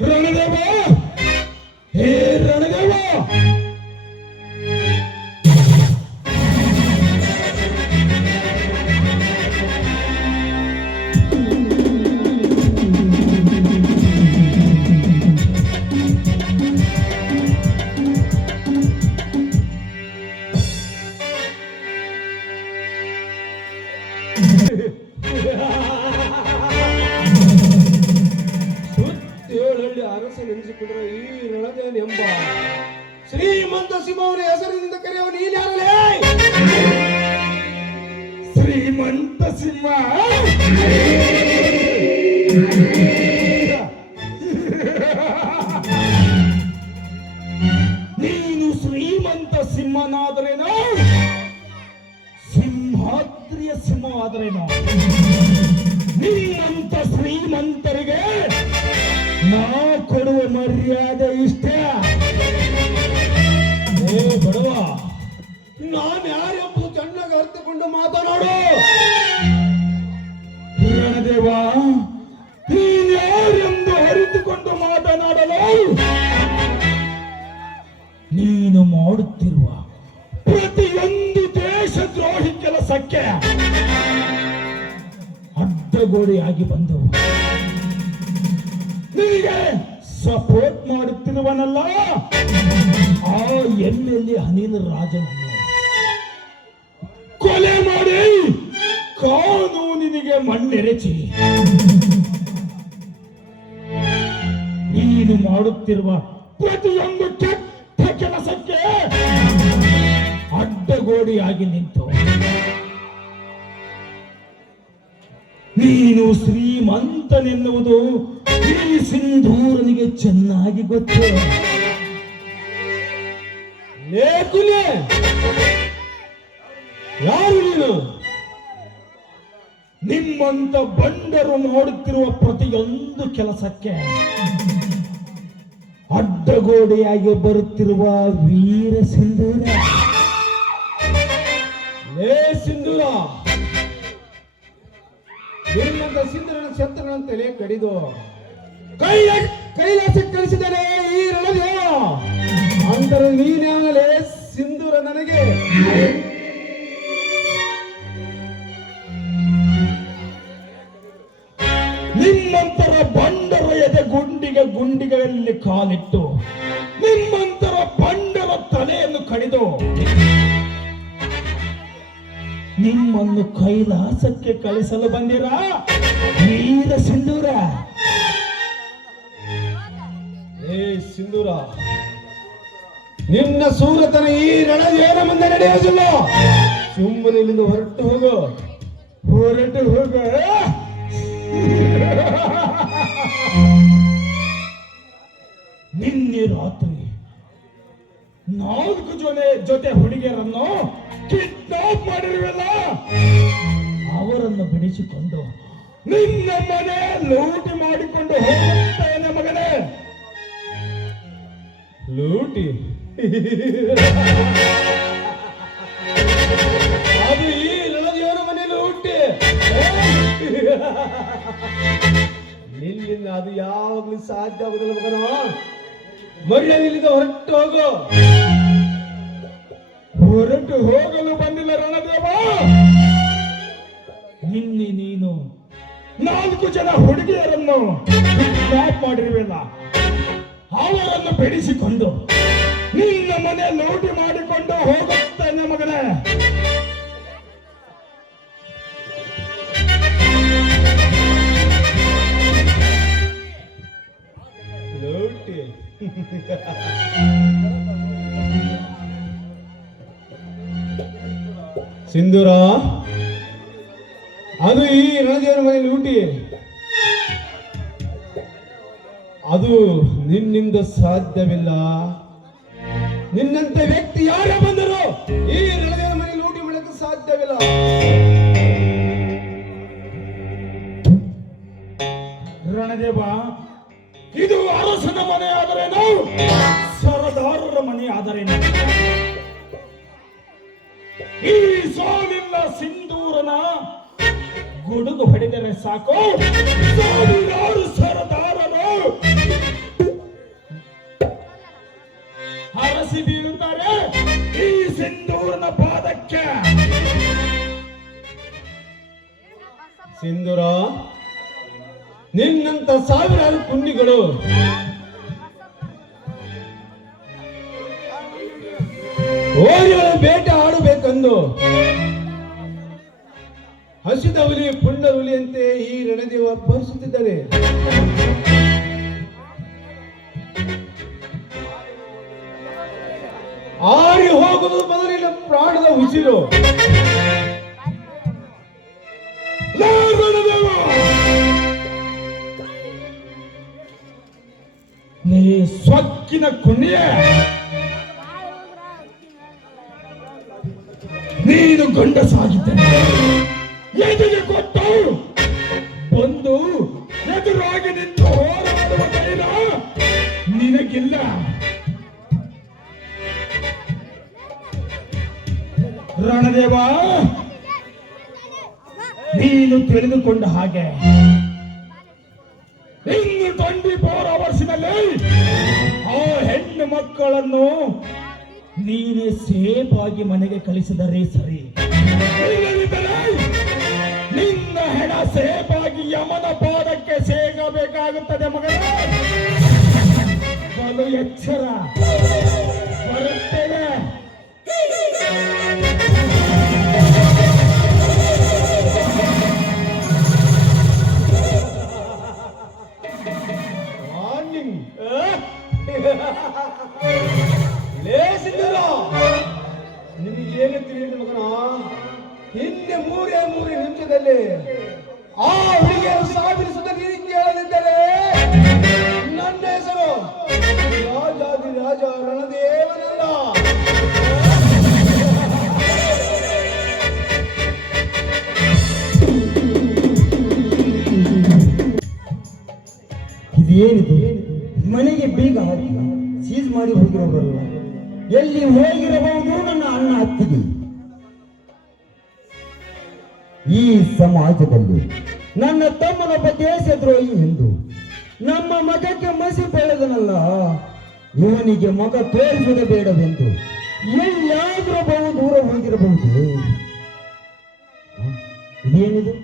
ರಣದೇವ, ಹೇ ರಣದೇವ, ಸುತ್ತೇಳಹಳ್ಳಿ ಅರಸ ನೆನೆಸಿಕೊಂಡ್ರೆ ಈ ರಣದೇವನ್ ಎಂಬ ಶ್ರೀಮಂತ ಸಿಂಹವನ ಹೆಸರಿನಿಂದ ಕರೆಯುವ ನೀನ್ ಯಾರಲೇ? ಶ್ರೀಮಂತ ಸಿಂಹ, ನೀನು ಶ್ರೀಮಂತ ಸಿಂಹನಾದರೇನೋ, ಸಿಂಹಾದ್ರಿಯ ಸಿಂಹವಾದರೇನೋ? ನಿನ್ನಂತ ಶ್ರೀಮಂತರಿಗೆ ನಾ ಕೊಡುವ ಮರ್ಯಾದೆ ಇಷ್ಟೇ. ಏ ಬಡವ, ನಾನು ಯಾರೆಂಬುದು ಚೆನ್ನಾಗಿ ಅರ್ಥಕೊಂಡು ಮಾತನಾಡು. ರಣದೇವ, ನೀನು ಯಾರೆಂದು ಅರಿತುಕೊಂಡು ಮಾತನಾಡಲು ನೀನು ಮಾಡುತ್ತಿರುವ ಪ್ರತಿಯೊಂದು ದೇಶದ್ರೋಹಿ ಕೆಲಸಕ್ಕೆ ಅಡ್ಡಗೋಡೆಯಾಗಿ ಬಂದು ನಿನಗೆ ಸಪೋರ್ಟ್ ಮಾಡುತ್ತಿರುವನಲ್ಲ ಆ ಎಲ್ಲಿ ಅನಿಲ್ ರಾಜನನ್ನು ಕೊಲೆ ಮಾಡಿ ಕಾನೂನಿನಿಗೆ ಮಣ್ಣೆರಚಿ ನೀನು ಮಾಡುತ್ತಿರುವ ಪ್ರತಿಯೊಂದು ಕೆಟ್ಟ ಕೆಲಸಕ್ಕೆ ಅಡ್ಡಗೋಡೆಯಾಗಿ ನಿಂತು ನೀನು ಶ್ರೀಮಂತನೆನ್ನುವುದು ಈ ಸಿಂಧೂರನಿಗೆ ಚೆನ್ನಾಗಿ ಗೊತ್ತು. ಲೇಖುಲೆ, ಯಾರು ನೀನು? ನಿಮ್ಮಂತ ಬಂಡರು ಮಾಡುತ್ತಿರುವ ಪ್ರತಿಯೊಂದು ಕೆಲಸಕ್ಕೆ ಅಡ್ಡಗೋಡೆಯಾಗಿ ಬರುತ್ತಿರುವ ವೀರ ಸಿಂಧೂರ. ಲೇ ಸಿಂಧೂರ, ನಿನ್ನಂತ ಸಿಂಧೂರನ ಶತ್ರುಗಳಂತೆಲೆ ಕಡಿದು ಕೈಲಾಸಕ್ಕೆ ಕಳಿಸಿದರೆ ಈ ರಣದೇವ. ಅಂದರೆ ನೀನ್ಯಾವಲೇ ಸಿಂಧೂರ ನನಗೆ? ನಿಮ್ಮಂತರ ಬಂಡರ ಎದೆ ಗುಂಡಿಗಳಲ್ಲಿ ಕಾಲಿಟ್ಟು ನಿಮ್ಮಂತರ ಬಂಡರ ತಲೆಯನ್ನು ಕಡಿದು ನಿಮ್ಮನ್ನು ಕೈಲಾಸಕ್ಕೆ ಕಳಿಸಲು ಬಂದಿರ ವೀರ ಸಿಂಧೂರ. ಏ ಸಿಂಧೂರ, ನಿನ್ನ ಸೂರತನ ಈ ರಣದೇವನ ಮುಂದೆ ನಡೆಯೋದಿಲ್ಲ. ಸುಮ್ಮನೆ ಇಲ್ಲಿಂದ ಹೊರಟು ಹೋಗು, ಹೊರಟು ಹೋಗ. ನಿನ್ನೆ ರಾತ್ರಿ 4 ಜೊತೆ ಹುಡುಗಿಯರನ್ನು ಕಿಡ್ನಾಪ್ ಮಾಡಿರುವಲ್ಲ, ಅವರನ್ನು ಬಿಡಿಸಿಕೊಂಡು ನಿನ್ನ ಮನೆ ಲೂಟಿ ಮಾಡಿಕೊಂಡು ಹೋಗುತ್ತೇನೆ ಮಗನೇ. ಲೂಟಿ? ಅದು ಈ ರಣದೇವನ ಮನೆ ಲೂಟಿ. ನಿನ್ನಿಂದ ಅದು ಯಾವಾಗ್ಲೂ ಸಾಧ್ಯ ಆಗುದಿಲ್ಲ ಮಗನೋ. ಮರ್ಯಾದೆ ಇಲ್ಲಿಂದ ಹೊರಟು ಹೋಗು. ಹೊರಟು ಹೋಗಲು ಬಂದಿಲ್ಲ ರಣದೇವ. ನಿನ್ನೆ ನೀನು 4 ಹುಡುಗಿಯರನ್ನು ಕಿಡ್ನಾಪ್ ಮಾಡಿರುವೆಲ್ಲ, ಅವರನ್ನು ಬೆಳೆಸಿಕೊಂಡು ನಿನ್ನ ಮನೆ ಲೂಟಿ ಮಾಡಿಕೊಂಡು ಹೋಗುತ್ತೇನೆ ಮಗನೇ. ಲೂಟಿ? ಸಿಂಧೂರ, ಅದು ಈ ರಣದೇವನ ಮನೆ ಲೂಟಿ. ಅದು ನಿನ್ನಿಂದ ಸಾಧ್ಯವಿಲ್ಲ. ನಿನ್ನಂತ ವ್ಯಕ್ತಿ ಯಾರೇ ಬಂದರು ಈ ರಣದೇವನ ಮನೆ ಲೂಟಿ ಮಾಡಕ್ಕೆ ಸಾಧ್ಯವಿಲ್ಲ. ರಣದೇವ, ಇದು ಅರಸನ ಮನೆ ಆದರೇನು, ಸರದಾರರ ಮನೆ ಆದರೇನು? ಈ ಸಾವಿಲ್ಲ ಸಿಂಧೂರನ ಗುಡುಗು ಹೊಡೆದರೆ ಸಾಕು, 1000 ಸರದಾರರು ಸಿಂಧೂರ, ನಿನ್ನಂತ ಸಾವಿರಾರು ಪುಣ್ಯಗಳು ಓರಿಗಳ ಬೇಟೆ ಆಡಬೇಕೆಂದು ಹಸಿದ ಹುಲಿ ಪುಂಡ ಹುಲಿಯಂತೆ ಈ ರಣದೇವ ಪರಿಸುತ್ತಿದ್ದಾರೆ. ಆರಿ ಹೋಗುವುದು ಮೊದಲಿನ ಪ್ರಾಣದ ಉಸಿರು. ನೀ ಸೊಕ್ಕಿನ ಕುಣಿಯ, ನೀನು ಗಂಡಸಾಗಿದ್ದೇನೆ ಎದುರು ಕೊಟ್ಟು ಬಂದು ಎದುರಾಗಿ ನಿಂತು ಹೋರಾಡುವ ಧೈರ್ಯ ನಿನಗಿಲ್ಲ. ರಣದೇವ, ನೀನು ತಿಳಿದುಕೊಂಡ ಹಾಗೆ ಇನ್ನು 24 ಅವರ್ಸಿನಲ್ಲಿ ಆ ಹೆಣ್ಣು ಮಕ್ಕಳನ್ನು ನೀನೇ ಸೇಫ್ ಆಗಿ ಮನೆಗೆ ಕಳಿಸಿದರೆ ಸರಿ. ಇಲ್ಲದಿದ್ದರೆ ನಿನ್ನ ಹೆಣ ಸೇಫ್ ಆಗಿ ಯಮನ ಪಾದಕ್ಕೆ ಸೇಗಬೇಕಾಗುತ್ತದೆ ಮಗನೇ. ಬಲು ಎಚ್ಚರ, ಬರುತ್ತೇನೆ. ನಿಮಗೇನು ತಿಳಿಯಲಿ ಮಗನ, ಹಿಂದೆ 3 ನಿಮಿಷದಲ್ಲಿ ಆ ಹುಡುಗಿಯನ್ನು ಸಾಧಿಸುತ್ತ ನೀನು ಕೇಳದಿದ್ದರೆ ನನ್ನ ಹೆಸರು ರಾಜಾದಿ ರಾಜ ರಣದೇವನಲ್ಲ. ಇದೇನಿದು? ಮನೆಗೆ ಬೀಗ ಹಾಕಿ ಸೀಸ್ ಮಾಡಿ ಹೋಗಿರೋರಲ್ಲ, ಎಲ್ಲಿ ಹೋಗಿರಬಹುದು ನನ್ನ ಅಣ್ಣ ಅತ್ತಿಗೆ? ಈ ಸಮಾಜದಲ್ಲಿ ನನ್ನ ತಮ್ಮನೊಬ್ಬ ದೇಶದ್ರೋಹಿ ಎಂದು ನಮ್ಮ ಮಗಕ್ಕೆ ಮಸಿ ಬೆಳೆದನಲ್ಲ, ಇವನಿಗೆ ಮಗ ತೋರಿಸುವುದೇ ಬೇಡವೆಂದು ಎಲ್ಲಾದ್ರೂ ಬಹು ದೂರ ಹೋಗಿರಬಹುದು. ಇದೇನಿದು?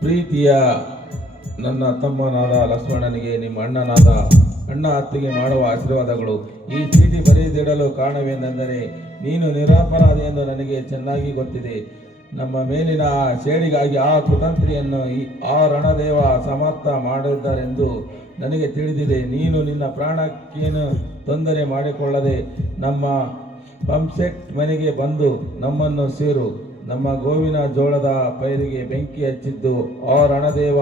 ಪ್ರೀತಿಯ ನನ್ನ ತಮ್ಮನಾದ ಲಕ್ಷ್ಮಣನಿಗೆ ನಿಮ್ಮ ಅಣ್ಣ ಅತ್ತಿಗೆ ಮಾಡುವ ಆಶೀರ್ವಾದಗಳು. ಈ ಚೀಟಿ ಬರೆದಿಡಲು ಕಾರಣವೇನೆಂದರೆ ನೀನು ನಿರಪರಾಧಿ ಎಂದು ನನಗೆ ಚೆನ್ನಾಗಿ ಗೊತ್ತಿದೆ. ನಮ್ಮ ಮೇಲಿನ ಸೇಡಿಗಾಗಿ ಆ ಕುತಂತ್ರಿಯನ್ನು ಆ ರಣದೇವ ಸಮರ್ಥ ಮಾಡಿದ್ದಾರೆಂದು ನನಗೆ ತಿಳಿದಿದೆ. ನೀನು ನಿನ್ನ ಪ್ರಾಣಕ್ಕೇನು ತೊಂದರೆ ಮಾಡಿಕೊಳ್ಳದೆ ನಮ್ಮ ಪಂಪ್ಸೆಟ್ ಮನೆಗೆ ಬಂದು ನಮ್ಮನ್ನು ಸೇರು. ನಮ್ಮ ಗೋವಿನ ಜೋಳದ ಪೈರಿಗೆ ಬೆಂಕಿ ಹಚ್ಚಿದ್ದು ಆ ರಣದೇವ.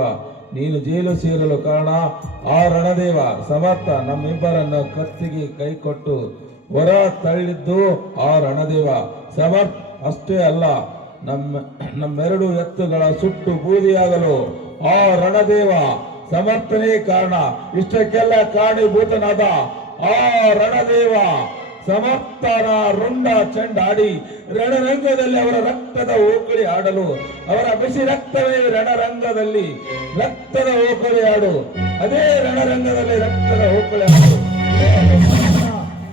ನೀನು ಜೈಲು ಸೇರಲು ಕಾರಣ ಆ ರಣದೇವ ಸಮರ್ಥ. ನಮ್ಮಿಬ್ಬರನ್ನು ಕತ್ತಿಗೆ ಕೈಕೊಟ್ಟು ಹೊರ ತಳ್ಳಿದ್ದು ಆ ರಣದೇವ ಸಮರ್ಥ. ಅಷ್ಟೇ ಅಲ್ಲ, ನಮ್ಮೆರಡು ಎತ್ತುಗಳ ಸುಟ್ಟು ಬೂದಿಯಾಗಲು ಆ ರಣದೇವ ಸಮರ್ಥನೇ ಕಾರಣ. ಇಷ್ಟಕ್ಕೆಲ್ಲ ಕಾರಣೀಭೂತನಾದ ಆ ರಣದೇವ ಸಮರ್ಥನ ರುಂಡ ಚೆಂಡಾಡಿ ರಣರಂಗದಲ್ಲಿ ಅವರ ರಕ್ತದ ಓಕಳಿ ಆಡಲು, ಅವರ ಬಿಸಿ ರಕ್ತವೇ ರಣರಂಗದಲ್ಲಿ ರಕ್ತದ ಓಕಳಿ ಆಡು, ಅದೇ ರಣರಂಗದಲ್ಲಿ ರಕ್ತದ ಓಕಳಿ ಆಡು.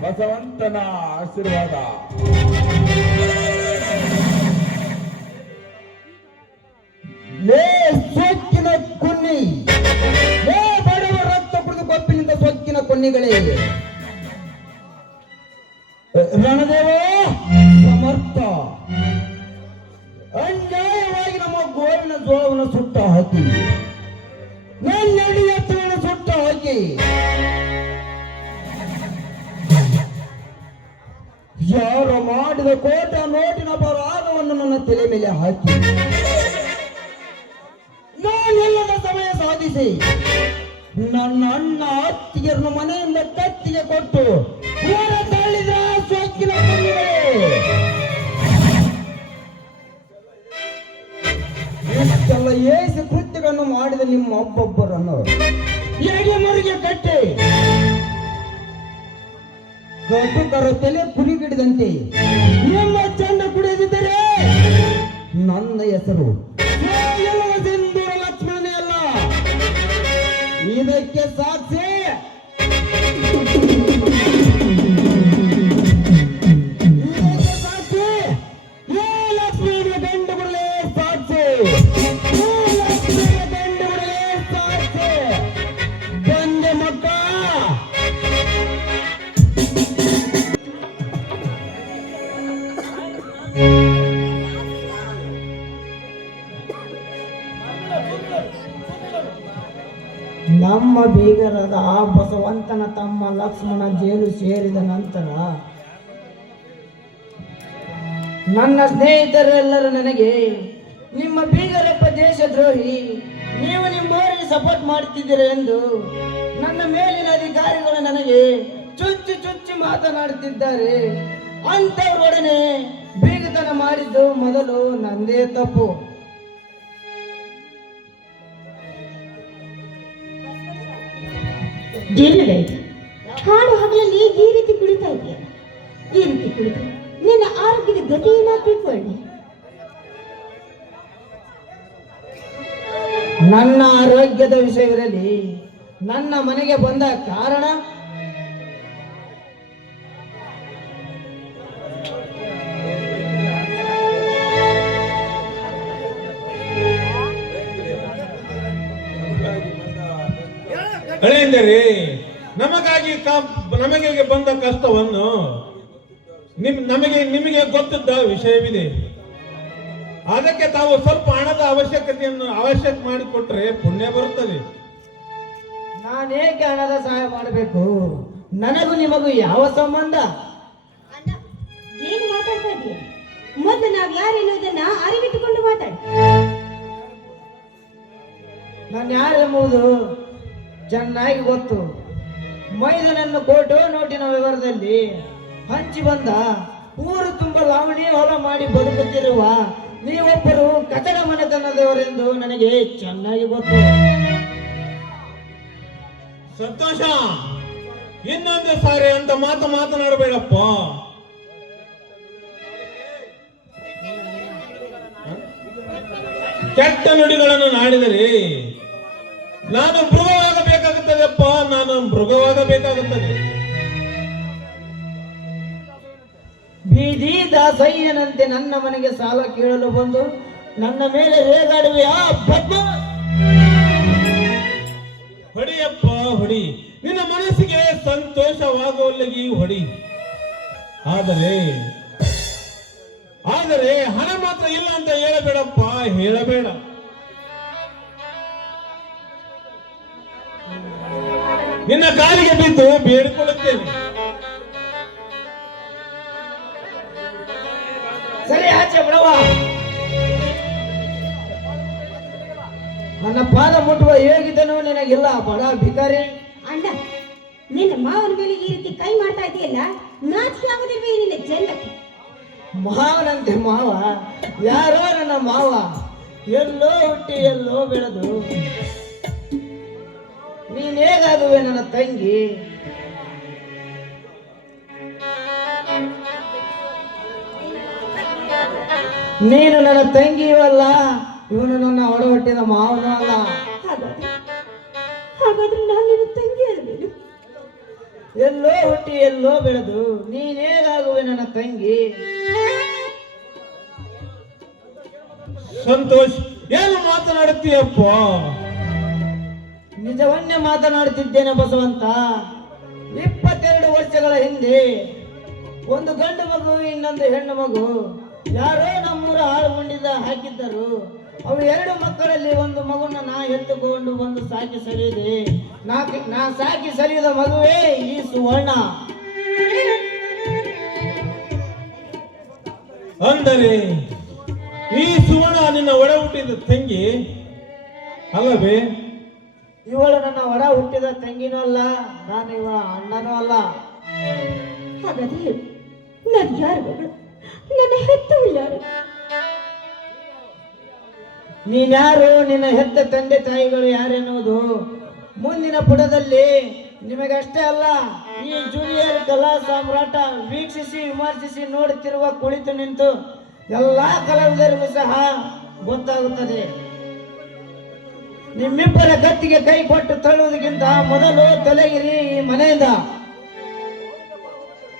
ಬಸವಂತನ ಆಶೀರ್ವಾದ. ಲೇ ಸೊಕ್ಕಿನ ಕೊನ್ನಿ, ಲೇ ಬಡವ ರಕ್ತ ಕುಡಿದು ಕೊಪ್ಪಿನಿಂದ ಸೊಕ್ಕಿನ ಕೊನ್ನಿಗಳೇ, ರಣದೇವ ಸಮರ್ಥ ಅನ್ಯಾಯವಾಗಿ ನಮ್ಮ ಗೋವಿನ ಜೋಳವನ್ನು ಸುಟ್ಟ ಹಾಕಿ, ನನ್ನ ಎತ್ತುಗಳನ್ನು ಸುಟ್ಟ ಹಾಕಿ, ಯಾರು ಮಾಡಿದ ಕೋಟ ನೋಟಿನ ಅಪರಾಧವನ್ನು ನನ್ನ ತಲೆ ಮೇಲೆ ಹಾಕಿ ನಾನೆಲ್ಲದ ಸಮಯ ಸಾಧಿಸಿ ನನ್ನ ಅಣ್ಣ ಅತ್ತಿಗೆರನ್ನು ಮನೆಯಿಂದ ಕತ್ತಿಗೆ ಕೊಟ್ಟು ಹೊರ ತಳ್ಳಿದ ಸೊಕ್ಕಿನ ಇಷ್ಟೆಲ್ಲ ಏಸು ಕೃತ್ಯಗಳನ್ನು ಮಾಡಿದ ನಿಮ್ಮ ಒಬ್ಬೊಬ್ಬರನ್ನು ಹೇಗೆ ಮರಿಗೆ ಕಟ್ಟಿ ಕಟುಕರ ತಲೆ ಕುರಿಗಿಡಿದಂತೆ ನಿಮ್ಮ ಚಂಡ ಕುಡಿದಿದ್ದರೆ ನನ್ನ ಹೆಸರು ಸಿಂಧೂರ ಲಕ್ಷ್ಮಣನೇ ಅಲ್ಲ. ಇದಕ್ಕೆ ಸಾಕ್ಷಿ ನಮ್ಮ ಬೀಗರದ ಬಸವಂತನ ತಮ್ಮ ಲಕ್ಷ್ಮಣ ಜೈಲು ಸೇರಿದ ನಂತರ ನನ್ನ ಸ್ನೇಹಿತರೆಲ್ಲರೂ ನನಗೆ ನಿಮ್ಮ ಬೀಗರಪ್ಪ ದೇಶದ್ರೋಹಿ, ನೀವು ನಿಮ್ಮವರಿಗೆ ಸಪೋರ್ಟ್ ಮಾಡ್ತಿದ್ದೀರ ಎಂದು ನನ್ನ ಮೇಲಿನ ಅಧಿಕಾರಿಗಳು ನನಗೆ ಚುಚ್ಚಿ ಚುಚ್ಚಿ ಮಾತನಾಡುತ್ತಿದ್ದಾರೆ. ಅಂಥವರೊಡನೆ ಬೀಗತನ ಮಾಡಿದ್ದು ಮೊದಲು ನಂದೇ ತಪ್ಪು. ಏನಿಲ್ಲ, ಹಾಡು ಹಗಲಲ್ಲಿ ಈ ರೀತಿ ಕುಳಿತಾ ಇದೆಯಾ? ಈ ರೀತಿ ಕುಳಿತು ನಿನ್ನ ಆರೋಗ್ಯದ ಗತಿ ಏನಾಗ್ಬೇಕು? ನನ್ನ ಆರೋಗ್ಯದ ವಿಷಯವಿರಲಿ, ನನ್ನ ಮನೆಗೆ ಬಂದ ಕಾರಣ ಹಳೆಯಂದರೆ ನಮಗೆ ಬಂದ ಕಷ್ಟವನ್ನು ನಿಮಗೆ ಗೊತ್ತಿದ್ದ ವಿಷಯವಿದೆ. ಅದಕ್ಕೆ ತಾವು ಸ್ವಲ್ಪ ಹಣದ ಅವಶ್ಯಕ ಮಾಡಿಕೊಟ್ರೆ ಪುಣ್ಯ ಬರುತ್ತದೆ. ನಾನೇಕೆ ಹಣದ ಸಹಾಯ ಮಾಡಬೇಕು? ನನಗೂ ನಿಮಗೂ ಯಾವ ಸಂಬಂಧ? ಅಣ್ಣ, ಏನು ಮಾತಾಡ್ತಾ ಇದೀಯ? ಮೊದಲು ನಾವ್ ಯಾರು ಎನ್ನುವುದನ್ನ ಅರಿವಿಟ್ಟುಕೊಂಡು ಮಾತಾಡಿ. ನಾನು ಯಾರೆಂಬುದು ಚೆನ್ನಾಗಿ ಗೊತ್ತು. ಮೈದನನ್ನು ಕೋಟು ನೋಟಿನ ವಿವರದಲ್ಲಿ ಹಂಚಿ ಬಂದ ಊರು ತುಂಬ ಲಾವಣಿ ಹೊಲ ಮಾಡಿ ಬದುಕುತ್ತಿರುವ ನೀವೊಬ್ಬರು ಕಚಡ ಮನೆತನದವರೆಂದು ನನಗೆ ಚೆನ್ನಾಗಿ ಗೊತ್ತು. ಸಂತೋಷ, ಇನ್ನೊಂದು ಸಾರಿ ಅಂತ ಮಾತನಾಡಬೇಡಪ್ಪ. ಕೆಟ್ಟ ನುಡಿಗಳನ್ನು ನಾಡಿದರೆ ನಾನು ಮೃಗವಾಗಬೇಕಾಗುತ್ತದೆಪ್ಪ, ನಾನು ಮೃಗವಾಗಬೇಕಾಗುತ್ತದೆ. ಬೀದಿ ದಾಸಯ್ಯನಂತೆ ನನ್ನ ಮನೆಗೆ ಸಾಲ ಕೇಳಲು ಬಂದು ನನ್ನ ಮೇಲೆ ರೇಗಾಡುವೆಯಾ? ಹೊಡಿಯಪ್ಪ ಹೊಡಿ, ನಿನ್ನ ಮನಸ್ಸಿಗೆ ಸಂತೋಷವಾಗುವಲ್ಲಿಗೆ ಹೊಡಿ. ಆದರೆ ಹಣ ಮಾತ್ರ ಇಲ್ಲ ಅಂತ ಹೇಳಬೇಡಪ್ಪ, ಹೇಳಬೇಡ. ನಿನ್ನ ಕಾಲಿಗೆ ಬಿದ್ದು ಬೇಡಿಕೊಳ್ಳುತ್ತೇನೆ. ಸರಿ, ಆಚೆ ಬಿಡವ. ನನ್ನ ಪಾದ ಮುಟ್ಟುವ ಯೋಗಿತನೂ ನಿನಗಿಲ್ಲ, ಬಡ ಭಿಕಾರಿ. ಅಣ್ಣ, ನಿನ್ನ ಮಾವನ ಮೇಲೆ ಈ ರೀತಿ ಕೈ ಮಾಡ್ತಾ ಇದೆಯಲ್ಲ, ನಾಚಿಕೆ ಆಗುದಿಲ್ವೇ ನಿನ್ನ ಜನ್ಮಕ್ಕೆ? ಮಾವನಂತೆ ಮಾವ? ಯಾರೋ ನನ್ನ ಮಾವ, ಎಲ್ಲೋ ಹುಟ್ಟಿ ಎಲ್ಲೋ ಬೆಳೆದು ನೀನೇಗಾಗುವೆ ನನ್ನ ತಂಗಿ? ನೀನು ನನ್ನ ತಂಗಿಯೂ ಅಲ್ಲ, ಇವನು ನನ್ನ ಒಡ ಹುಟ್ಟಿದ ಮಾವನೂ ಅಲ್ಲ. ಹಾಗಾದ್ರೆ ನಾನು ನಿನ್ನ ತಂಗಿ ಅಲ್ವೇನು? ಎಲ್ಲೋ ಹುಟ್ಟಿ ಎಲ್ಲೋ ಬೆಳೆದು ನೀನೇಗಾಗುವೆ ನನ್ನ ತಂಗಿ? ಸಂತೋಷ್, ಏನು ಮಾತನಾಡುತ್ತೀಯಪ್ಪ? ನಿಜವನ್ನೇ ಮಾತನಾಡುತ್ತಿದ್ದೇನೆ ಬಸವಂತ. 22 ವರ್ಷಗಳ ಹಿಂದೆ ಒಂದು ಗಂಡು ಮಗು, ಇನ್ನೊಂದು ಹೆಣ್ಣು ಮಗು ಯಾರೋ ನಮ್ಮೂರ ಹಾಳುಗೊಂಡಿದ್ದ ಹಾಕಿದ್ದರು. ಅವು 2 ಮಕ್ಕಳಲ್ಲಿ ಒಂದು ಮಗುನ ನಾ ಎತ್ತುಕೊಂಡು ಬಂದು ಸಾಕಿ ಸರಿದೆ. ನಾ ಸಾಕಿ ಸರಿದ ಮಗುವೇ ಈ ಸುವರ್ಣ. ಅಂದರೆ ಈ ಸುವರ್ಣ ನಿನ್ನ ಒಡ ಹುಟ್ಟಿದ ತಂಗಿ ಅಲ್ಲವೇ? ಇವಳು ನನ್ನ ಒಡ ಹುಟ್ಟಿದ ತಂಗಿನೂ ಅಲ್ಲ, ನಾನು ಇವಳ ಅಣ್ಣನೂ ಅಲ್ಲ. ಹಾಗಾದ್ರೆ ನಾನು ಯಾರು ಮಗಳು? ನನ್ನ ಹೆತ್ತವಳು ಯಾರು? ನೀನ್ಯಾರು, ನಿನ್ನ ಹೆತ್ತ ತಂದೆ ತಾಯಿಗಳು ಯಾರೆನ್ನುವುದು ಮುಂದಿನ ಪುಟದಲ್ಲಿ ನಿಮಗಷ್ಟೇ ಅಲ್ಲ, ಈ ಜೂನಿಯರ್ ಕಲಾ ಸಾಮ್ರಾಟ ವೀಕ್ಷಿಸಿ ವಿಮರ್ಶಿಸಿ ನೋಡುತ್ತಿರುವ ಕುಳಿತು ನಿಂತು ಎಲ್ಲಾ ಕಲಾವಿದರಿಗೂ ಸಹ ಗೊತ್ತಾಗುತ್ತದೆ. ನಿಮ್ಮಿಬ್ಬರ ಗತ್ತಿಗೆ ಕೈ ಕೊಟ್ಟು ತಳ್ಳುವುದಕ್ಕಿಂತ ಮೊದಲು ತೊಲಗಿರಿ ಈ ಮನೆಯಿಂದ.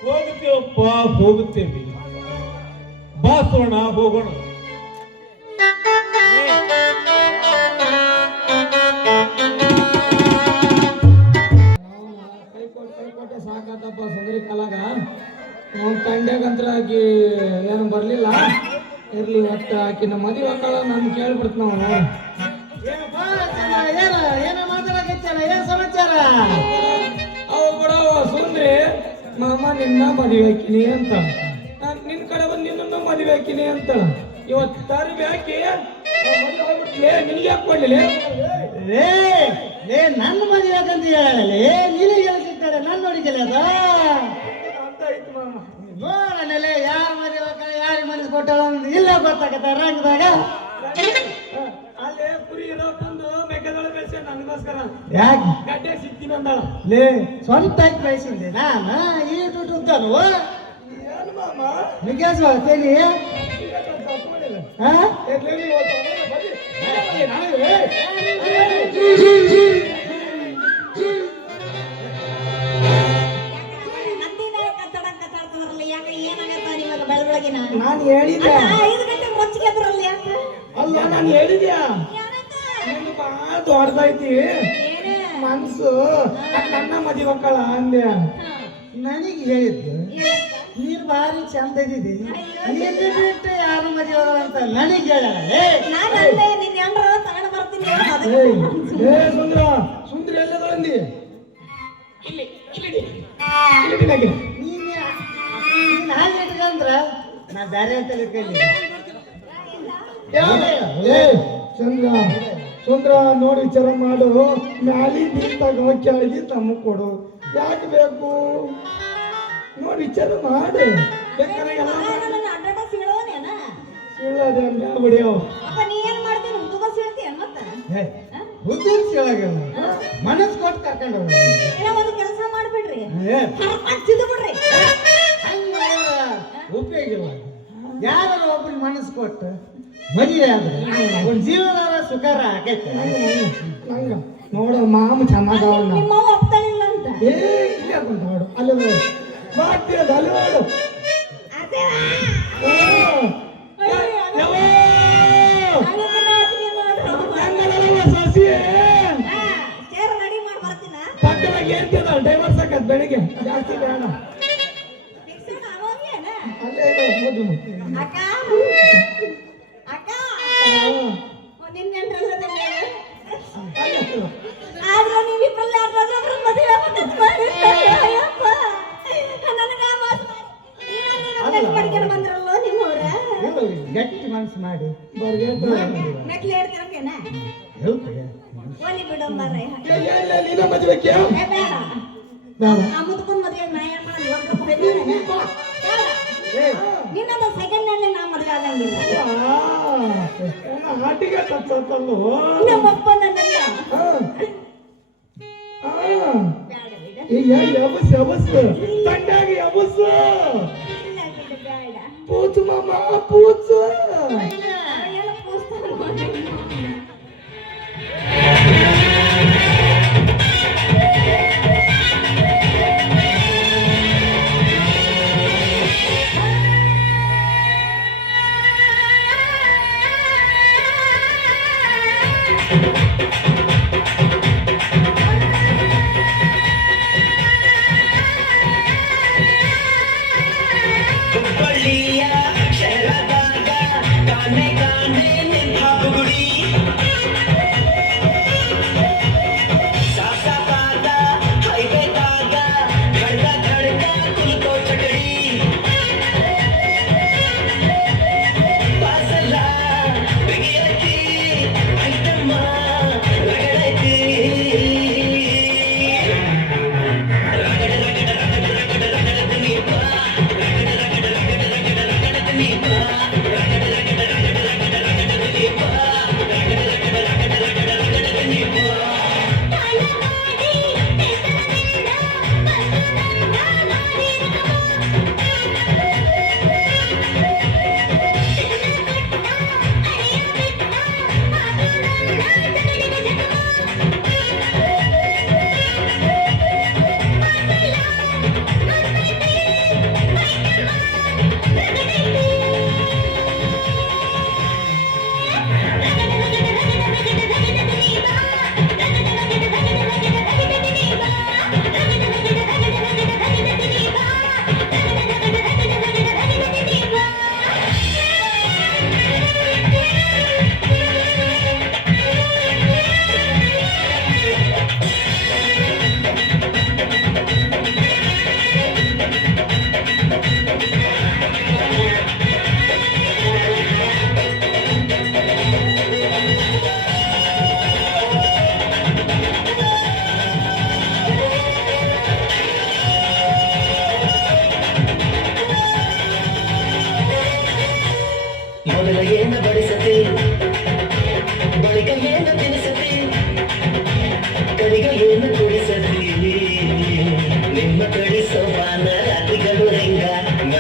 ಹೋಗುತ್ತೇವಪ್ಪ, ಹೋಗುತ್ತೇವೆ. ಬಾಸೋಣ, ಹೋಗೋಣ. ಕೈ ಕೊಟ್ಟೆ ಸಾಕಾತಪ್ಪ ಸುಂದರಿ ಕಲಾಗ. ನಮ್ಮ ತಂಡ್ಯಾಗಂತ್ರ ಆಕಿ ಏನು ಬರ್ಲಿಲ್ಲ. ಇರ್ಲಿ, ಒಟ್ಟು ಆಕಿನ ಮದುವೆ ಮಕ್ಕಳ ನಾನು ಕೇಳ್ಬಿಡ್ತ ನಾವು. ಏನೋ ಮಾತಾಡಕೈತಿ ಸಮಾಚಾರ ಅವ ಕೂಡ ಸುಂದ್ರಿ ಮಾಮ ನಿನ್ನ ಮದುವೆ ಹಾಕಿನಿ ಅಂತ ನಿನ್ ಕಡೆ ಬಂದು ನಿನ್ನನ್ನು ಮದುವೆ ಹಾಕಿನಿ ಅಂತ ಇವತ್ತು ತರಬಿ ಹಾಕಿ ನಿನ್ಗೆ ಯಾಕೆ ಕೊಡ್ಲಿಲ್ಲ ಲೇ ಲೇ ನನ್ನ ಮದುವೆ ಆಗಂತ ಹೇಳಲಿ ನಿನಗೆ ಎಲ್ಲಿ ಸಿಗ್ತಾರೆ ನನ್ನ ನೋಡಿಗೆಲ್ಲ ಅದ ಅಂತ ಆಯ್ತು ಮಾಮ ನೋಡಲೇ ಯಾರ ಮದುವೆ ಯಾರಿಗೆ ಮನಸ್ಸು ಕೊಟ್ಟಳ ಇಲ್ಲ ಗೊತ್ತಾಗತ್ತ ರಂಗದಾಗ ಅಲ್ಲೇ ಕುರಿ ಇರೋ ಬಂದು ಮೆಕ್ಕೆಜೋಳ ಬೇಯಿಸಿ ನನಗೋಸ್ಕರ ಯಾಕೆ ಗಡ್ಡೆ ಸಿಗ್ತೀನಿ ಅಂದಳ ಲೇ ಸ್ವಂತ ಬಯಸಿದ್ದೆ ನಾನು ಈ ದುಡ್ಡು ಉದ್ದಾನು ಏನು ಮಾಮ ನಿಗೇಶ್ ತೇಲಿ ಹಾ ನಾನು ಹೇಳಿದ್ದೆ ಅಲ್ಲ ನಾನು ಹೇಳಿದ್ಯಾ ನಿಮ್ದು ಬಹಳ ದೊಡ್ಡದೈತಿ ಮನ್ಸು ನನ್ನ ಮದಿ ಮಕ್ಕಳ ಅಂದೆ ನನಗೆ ಹೇಳಿದ್ದು ನೀನು ಭಾರಿ ಚಂದ ಇದ್ದಿದ್ದಿ ನೀನು ಬಿಟ್ಟು ಯಾರು ಮದುವೆ ಅಂತ ನನಗೆ ಹೇಳಲೇ ಏ ಸುಂದ್ರ ಸುಂದ್ರ ಎಲ್ಲದೊಂದಿ ಇಲ್ಲಿ ಇಲ್ಲಿ ನೀನು ಹಾಗೆ ಇಟ್ಕೊಂಡ್ರ ನಾ ಬೇರೆ ಅಂತ ಇಟ್ಕೊಂಡಿ ಏ ಚಂದ್ರ ಸುಂದ್ರ ನೋಡಿ ವಿಚಾರ ಮಾಡು ಮ್ಯಾಲಿ ನಿಂತಾಗ ಕೆಳಗಿ ತಮ್ಮ ಕೊಡು ಯಾಕೆ ಬೇಕು ನೋಡಿ ವಿಚಾರ ಮಾಡು ಬೇಕಾದ್ರೆ ಎಲ್ಲ ಸುಳ್ಳದೆ ಬಿಡಿಯೋ ಬುದ್ಧಿ ಒಳಗಲ್ಲ ಮನಸ್ಸು ಕೊಟ್ಟು ಕರ್ಕೊಂಡು ಕೆಲಸ ಮಾಡ್ಬಿಡ್ರಿ ಉಪಯೋಗ ಇಲ್ಲ ಯಾರು ಒಬ್ರಿಗೆ ಮನಸ್ಸು ಕೊಟ್ಟು ಮದುವೆ ಆದ್ರೆ ಒಂದು ಜೀವನ ಸುಖರ ಆಗೈತೆ ನಂಗ ನೋಡು ಮಾಮ ಚೆನ್ನಾಗ ನಿಮ್ಮ ಒಪ್ತಾಳಿಲ್ಲ ಅಂತ ಏ ಇಲ್ಲಿ ಹಾಕೊಂಡು ನೋಡು ಅಲ್ಲಿ ನೋಡು ಮಾಡ್ತೀಯದ ಅಲ್ಲಿ ನೋಡು ಸಸಿ ಪಕ್ಕದಾಗ ಏನ್ತಿದ ಡೈವರ್ಸ್ ಹಾಕದ್ ಬೆಳಿಗ್ಗೆ ಜಾಸ್ತಿ ಬೇಡ ಅಲ್ಲೇ ಇದೆ ಅಕ್ಕ ಅಕ್ಕ ನಿನ್ನೆಂಟ್ರಲ್ಲ ಆದ್ರೆ ನೀವಿಬ್ಬರಲ್ಲಿ ಯಾರಾದ್ರೂ ಮದುವೆ ಅಯ್ಯಪ್ಪ ನನಗೆ ಮಾಡ್ಕೊಂಡು ಬಂದ್ರಲ್ಲೋ ನಿಮ್ಮವ್ರ ಗಟ್ಟಿ ಮನಸ್ಸು ಮಾಡಿ ಮೆಟ್ಲು ಹೇಳ್ತಿರಕೇನ ಹೇಳ್ತಾರೆ ಒಲಿ ಬಿಡು ಮಾರ್ರೆ ನೀನ ಮದುವೆ ಬೇಡ ಮುದ್ಕೊಂಡ್ ಮದುವೆ ನಾ ಏನ್ ಮಾಡಿ ನಿನ್ನ ಸೆಕೆಂಡ್ ನಲ್ಲಿ ನಾ ಮದುವೆ ಆಗಂಗಿಲ್ಲ ಹಾಟಿಗೆ ತಚ್ಚಲ್ಲೋ ನಮ್ಮಪ್ಪ ನನ್ನಲ್ಲ ಯಬಸ್ ಯಬಸ್ ತಂಡಾಗಿ ಯಬಸ್ ಬೇಡ ಪೂಚು ಮಾಮ ಪೂಚು ಎಲ್ಲ ಪೂಸ್ತಾನ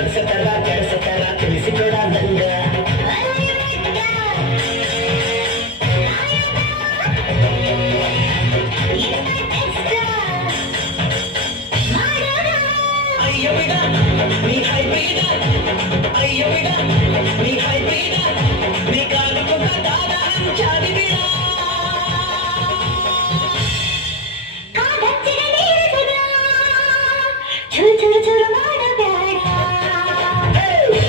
ಕೆಡಿಸತರ ತಿಳಿಸಿಕೊಡ ನಂಗ ಅಯ್ಯೋ ಬಿಡ ನೀ ಹೈ ಬಿಡ ಅಯ್ಯೋ ಬಿಡ ನೀ ಹೈ ಬಿಡ ನೀ ಕಾಲು ದಾದ ಹಂಚಾದಿ ಬಿಡ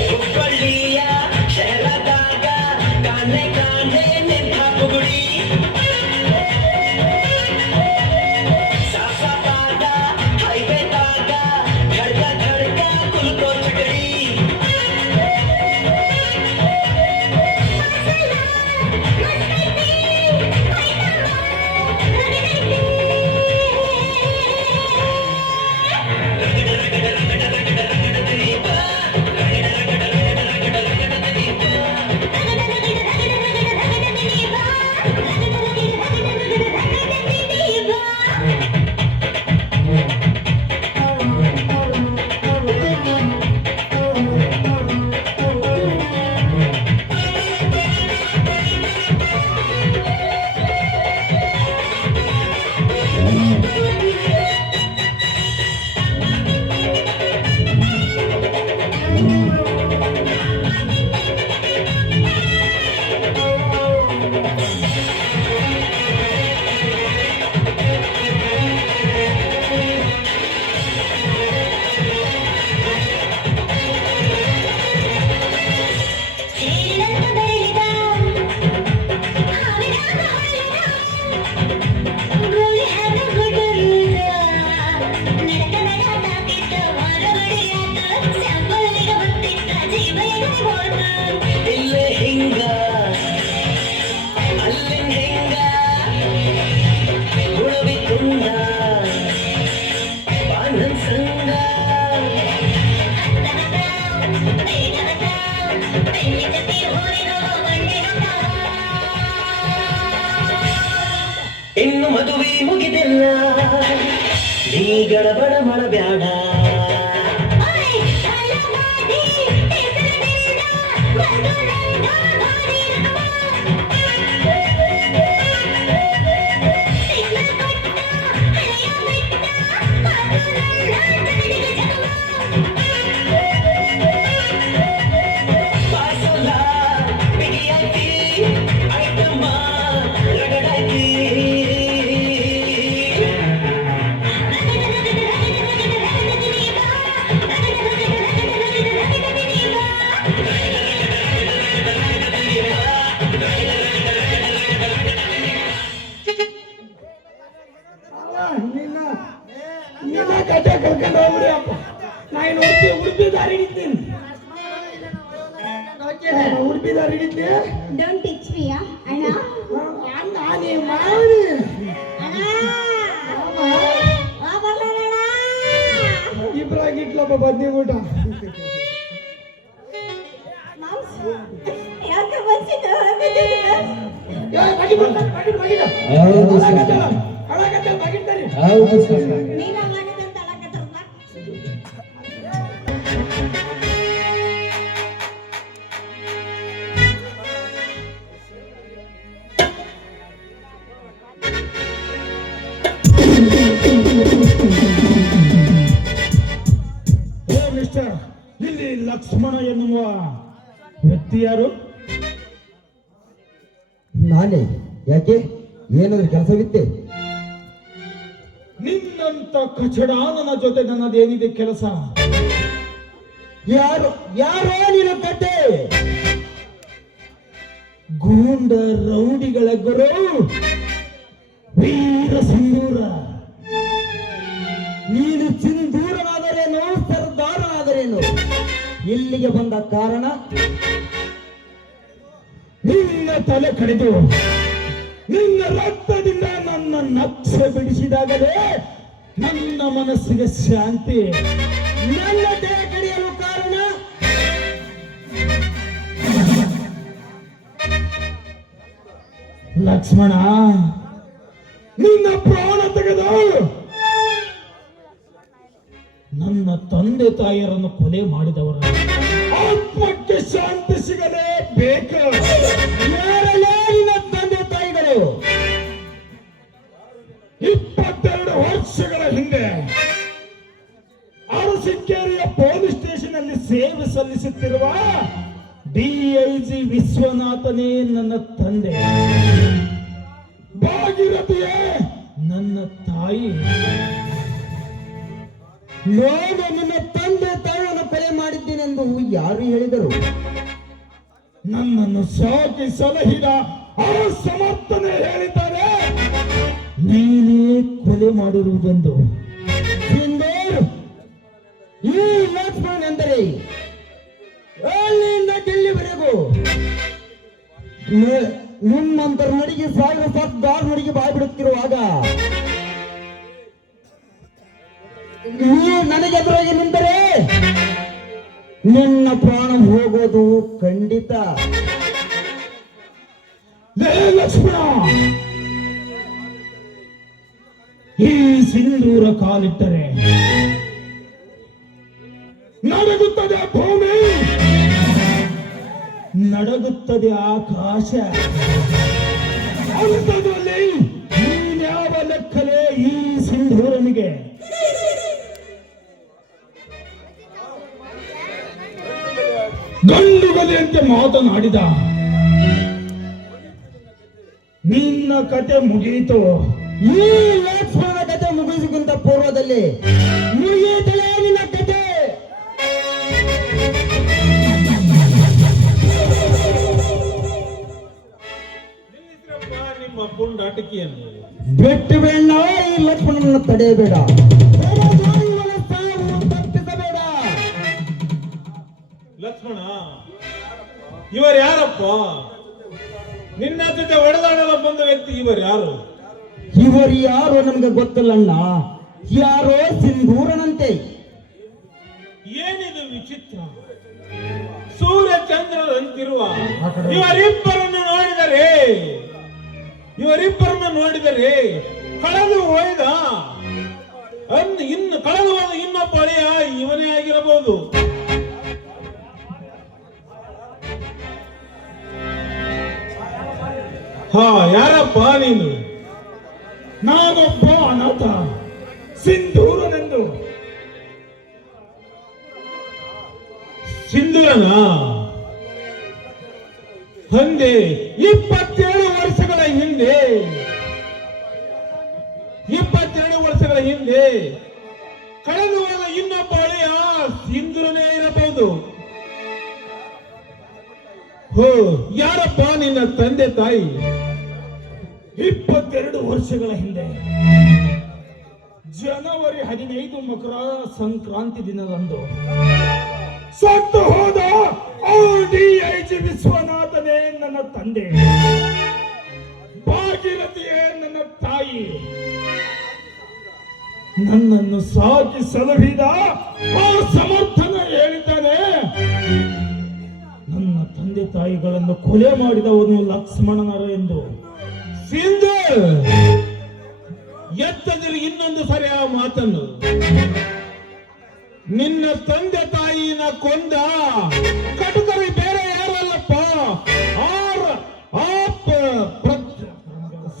ಹುಬ್ಬಳ್ಳಿಯ ಶಹರದಾಗ ಕಾಣೆ ಕಾಣೆ ನಿಂತ ಪುಗುಡಿ ಸಾಸಾದ ಹೈವೇದಾಗ ಘಡ್ಕ ಘಡ್ಕ ಕುಲ್ಕೋ ಚಕಡಿ ಇಲ್ಲೇ ಹಿಂಗ ಅಲ್ಲಿ ಹಿಂಗ ಗುಳವಿ ತುಂಡ ಬಾಂಧನ್ ಸಂಗ ಇನ್ನು ಮದುವೆ ಮುಗಿದಿಲ್ಲ ನೀ ಗಡಬಡ ಮಾಡಬ್ಯಾಡ ಬಾಸಲ್ಲ ಬಿಗಿಯಾಗಿ ಐಟಮ್ಮ ರಗಡಾಗಿ ನಿನ್ನ ನಿನ್ನ ಕತೆ ಕರ್ಕೊಂಡು ಹೋಗ್ಬಿಡಿ ಅಪ್ಪ ನಾ ಇನ್ನು ಉಡುಪಿ ದಾರಿ ಹಿಡಿತೀನಿ ಉಡುಪಿ ದಾರಿ ಹಿಡಿತೀನಿ ಡೋಂಟ್ ಟಚ್ ಮೀ ಅಣ್ಣ ನಾನೇ ಮಾಡಿ ಇಬ್ರಾಗಿ ಇಟ್ಲಪ್ಪ ಬದ್ನಿ ಊಟ ಯಾಕೆ ಬನ್ಸಿದ್ದು ನೀನ ಮಾಡಿದಂತ ಅಳಕತ್ತಲ್ಲ ಮಿಸ್ಟರ್ ಇಲ್ಲಿ ಲಕ್ಷ್ಮಣ ಎನ್ನುವ ವ್ಯಕ್ತಿ ಯಾರು? ನಾನೇ ಯಾಕೆ ಏನಾದ್ರು ಕೆಲಸವಿತ್ತೆ? ನಿನ್ನಂತ ಕಚಡ ನನ್ನ ಜೊತೆ ನನ್ನದೇನಿದೆ ಕೆಲಸ? ಯಾರೋ ನಿನ್ನ ಕತೆ? ಗೂಂಡ ರೌಡಿಗಳ ಗುರು ವೀರ ಸಿಂಧೂರ. ನೀನು ಸಿಂಧೂರನಾದರೇನು ಸರ್ದಾರನಾದರೇನು? ಇಲ್ಲಿಗೆ ಬಂದ ಕಾರಣ ನಿನ್ನ ತಲೆ ಕಡಿದು ನಿನ್ನ ರಕ್ತದಿಂದ ನನ್ನ ನಕ್ಷ ಬಿಡಿಸಿದಾಗಲೇ ನನ್ನ ಮನಸ್ಸಿಗೆ ಶಾಂತಿ. ನನ್ನ ದೇಹ ಕಡಿಯಲು ಕಾರಣ ಲಕ್ಷ್ಮಣ, ನಿನ್ನ ಪ್ರಾಣ ತೆಗೆದು ನನ್ನ ತಂದೆ ತಾಯಿಯರನ್ನು ಕೊಲೆ ಮಾಡಿದವರ ಆತ್ಮಕ್ಕೆ ಶಾಂತಿ ಸಿಗಲೇಬೇಕು. ಯಾರಲ್ಲೇ ನಿನ್ನ ತಂದೆ ತಾಯಿಗಳು? 22 ವರ್ಷಗಳ ಹಿಂದೆ ಅರಸೀಕೆರೆಯ ಪೊಲೀಸ್ ಸ್ಟೇಷನ್ ಅಲ್ಲಿ ಸೇವೆ ಸಲ್ಲಿಸುತ್ತಿರುವ DIG ವಿಶ್ವನಾಥನೇ ನನ್ನ ತಂದೆ. ಭಾಗೀರಥಿಯೇ ನನ್ನ ತಾಯಿ. ನಾನು ನಿನ್ನ ತಂದೆ ತಾಯಿಯನ್ನು ಕೊಲೆ ಮಾಡಿದ್ದೇನೆಂದು ಯಾರು ಹೇಳಿದರು? ನನ್ನನ್ನು ಸಾಕಿ ಸಲಹಿದ ಆ ಸಮರ್ಥನೆ ಹೇಳಿದ್ದಾರೆ. ನೀನೇ ಕೊಲೆ ಮಾಡಿರುವುದೆಂದು. ಸಿಂಧೂರ್, ಈ ಲಕ್ಷ್ಮಣ್ ಎಂದರೆ ಅಲ್ಲಿಂದ ಡೆಲ್ಲಿವರೆಗೂ ನಿಮ್ಮಂತರ ನಡಿಗೆ 1000 ಸರ್ದಾರ್ ನಡಿಗೆ ಬಾಯ್ಬಿಡುತ್ತಿರುವಾಗ ನೀವು ನನಗೆ ಎದುರಾಗಿ ನಿಂತರೆ ನಿನ್ನ ಪ್ರಾಣ ಹೋಗೋದು ಖಂಡಿತ. ಲೇ ಲಕ್ಷ್ಮಣ, ಈ ಸಿಂಧೂರ ಕಾಲಿಟ್ಟರೆ ನಡಗುತ್ತದೆ ಭೂಮಿ, ನಡಗುತ್ತದೆ ಆಕಾಶ. ಅಂಥದ್ರಲ್ಲಿ ನೀನ್ಯಾವ ಲೆಕ್ಕಲೇ ಈ ಸಿಂಧೂರನಿಗೆ? ಗಂಡುಗಲಿಯಂತೆ ಮಾತನಾಡಿದ. ನಿನ್ನ ಕತೆ ಮುಗಿಯಿತು. ಈ ಲಕ್ಷ್ಮಣ ಕತೆ ಮುಗಿಸಿಕೊಂಡ ಪೂರ್ವದಲ್ಲಿ ಮುಗಿಯುತ್ತಲೇ ನಿನ್ನ ಕತೆ. ನಿಮ್ಮ ಪುಂಡಾಟಿಕೆಯನ್ನು ಬಿಟ್ಟು ಬೇಡ, ಈ ಲಕ್ಷ್ಮಣನನ್ನು ತಡೆಯಬೇಡ, ಇವನ ಸಾವು ತಪ್ಪಿಸಬೇಡ. ಲಕ್ಷ್ಮಣ, ಇವರು ಯಾರಪ್ಪ? ನಿನ್ನ ಜೊತೆ ಒಡೆದಾಡಲು ಬಂದ ವ್ಯಕ್ತಿ ಇವರು ಯಾರು? ಇವರು ಯಾರೋ ನಮ್ಗೆ ಗೊತ್ತಿಲ್ಲಣ್ಣ, ಯಾರೋ ಸಿಂಧೂರನಂತೆ. ಏನಿದು ವಿಚಿತ್ರ? ಸೂರ್ಯ ಚಂದ್ರರಂತಿರುವ ಇವರಿಬ್ಬರನ್ನು ನೋಡಿದರೆ ಕಳೆದು ಹೋಯ್ದ ಇನ್ನು ಕಳೆದು ಹೋದ ಇನ್ನೊಬ್ಬ ಅಳಿಯ ಇವನೇ ಆಗಿರಬಹುದು. ಹಾ, ಯಾರಪ್ಪ ನೀನು? ನಾನೊಬ್ಬ ಅನಾಥ ಸಿಂಧೂರನೆಂದು. ಸಿಂಧೂರನ ಹಿಂದೆ 22 ವರ್ಷಗಳ ಹಿಂದೆ 22 ವರ್ಷಗಳ ಹಿಂದೆ ಕಳೆದು ಹೋದ ಇನ್ನೊಬ್ಬ ಅಳಿಯ ಸಿಂಧೂರನೇ ಇರಬಹುದು. ಹೋ, ಯಾರಪ್ಪ ನಿನ್ನ ತಂದೆ ತಾಯಿ? 22 ವರ್ಷಗಳ ಹಿಂದೆ ಜನವರಿ 15 ಮಕರ ಸಂಕ್ರಾಂತಿ ದಿನದಂದು ಸತ್ತು ಹೋದ DIG ವಿಶ್ವನಾಥನೇ ನನ್ನ ತಂದೆ. ಭಾಗೀರಥಿಯೇ ನನ್ನ ತಾಯಿ. ನನ್ನನ್ನು ಸಾಕಿ ಸಲಹಿದ ಆ ಸಮರ್ಥನ ಹೇಳಿದ್ದಾನೆ. ನನ್ನ ತಂದೆ ತಾಯಿಗಳನ್ನು ಕೊಲೆ ಮಾಡಿದವನು ಲಕ್ಷ್ಮಣನರು ಎಂದು. ಸಿಂಧು, ಎತ್ತದಿರು ಇನ್ನೊಂದು ಸರಿಯ ಮಾತನ್ನು. ನಿನ್ನ ತಂದೆ ತಾಯಿನ ಕೊಂದ ಕಟುಕರು ಬೇರೆ ಯಾರಲ್ಲಪ್ಪ,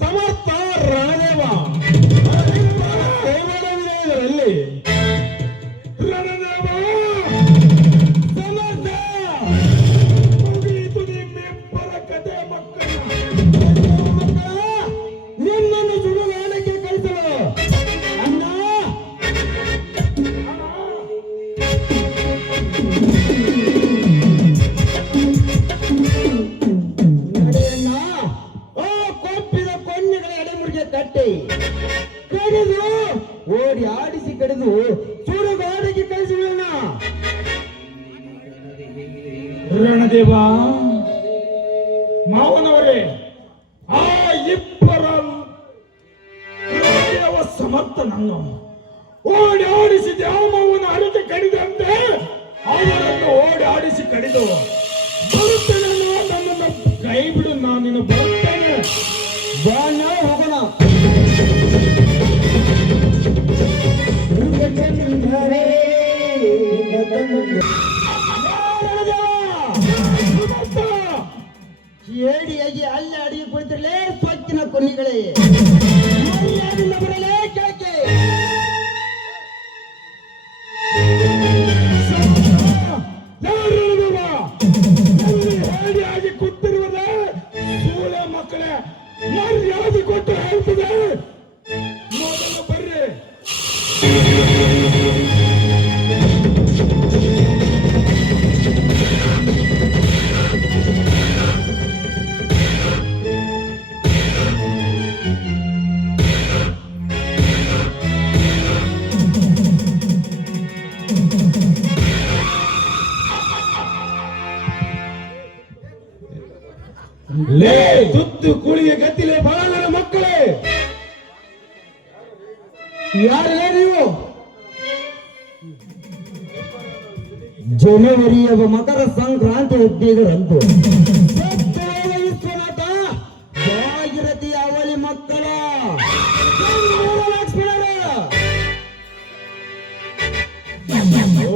ಸಮರ್ಥ ರಣದೇವ. ಇದರಲ್ಲಿ ರಣದೇವ ಸಮರ್ಥ ಮುಗಿಯಿತು ನಿಮ್ಮಿಬ್ಬರ ಕತೆ ಮಕ್ಕಳ. ನಿನ್ನನ್ನು ಸುಡುಗಾಡಕ್ಕೆ ಕಳಿಸಲು ಅಣ್ಣ. ನಡೆಯಣ್ಣ, ಆ ಕೊಪ್ಪಿದ ಕೊಂಡೆಗಳ ಎಡೆಮುರಿಗೆ ತಟ್ಟಿ ಕಡಿದು ಓಡಿ ಆಡಿಸಿ ಕಡಿದು ಸುಡುಗಾಡಿಗೆ ಕಳಿಸಿರೋಣ. ರಣದೇವ ಮಾವನವರೇ, ಆ ಇಬ್ಬರ ಹೃದಯವ ಸಮರ್ಥನನ್ನು ಓಡಿ ಆಡಿಸಿ ದ್ಯಾಮವನ ಹರಿಕೆ ಕಡಿದಂತೆ ಅವರನ್ನು ಓಡಿ ಆಡಿಸಿ ಕಡಿದು ಬರುತ್ತೇನೆ. ನನ್ನನ್ನು ಕೈ ಬಿಡು, ನಾನು ಬರುತ್ತೇನೆ. ಬಾಣ ಹೋಗೋಣ. ಚಂದ್ರವೇ ಬರಲೇ ಸೊಕ್ಕಿನ ಕೊನಿಗಳೇ, ಮರ್ಯಾದೆಯಿಂದ ಬರಲೇ ಕೇಳಕ್ಕೆ. ಹೇಡಿಯಾಗಿ ಕೂತಿರುವುದ ಸೂಳೆ ಮಕ್ಕಳೇ, ಮರ್ಯಾದೆ ಕೊಟ್ಟು ಹೇಳ್ತಿದೆ. ಮೊದಲು ಬರ್ರಿ. ಲೇ ತುತ್ತು ಕುಳಿಯ ಗತಿಲೆ ಬಾಲನ ಮಕ್ಕಳೇ, ಯಾರೇ ನೀವು? ಜನವರಿಯ ಮಕರ ಸಂಕ್ರಾಂತಿ ಉದ್ಯೋಗರಂತು ವಿಶ್ವನಾಥ ಭಾಗೀರಥಿ ಅವಳಿ ಮಕ್ಕಳ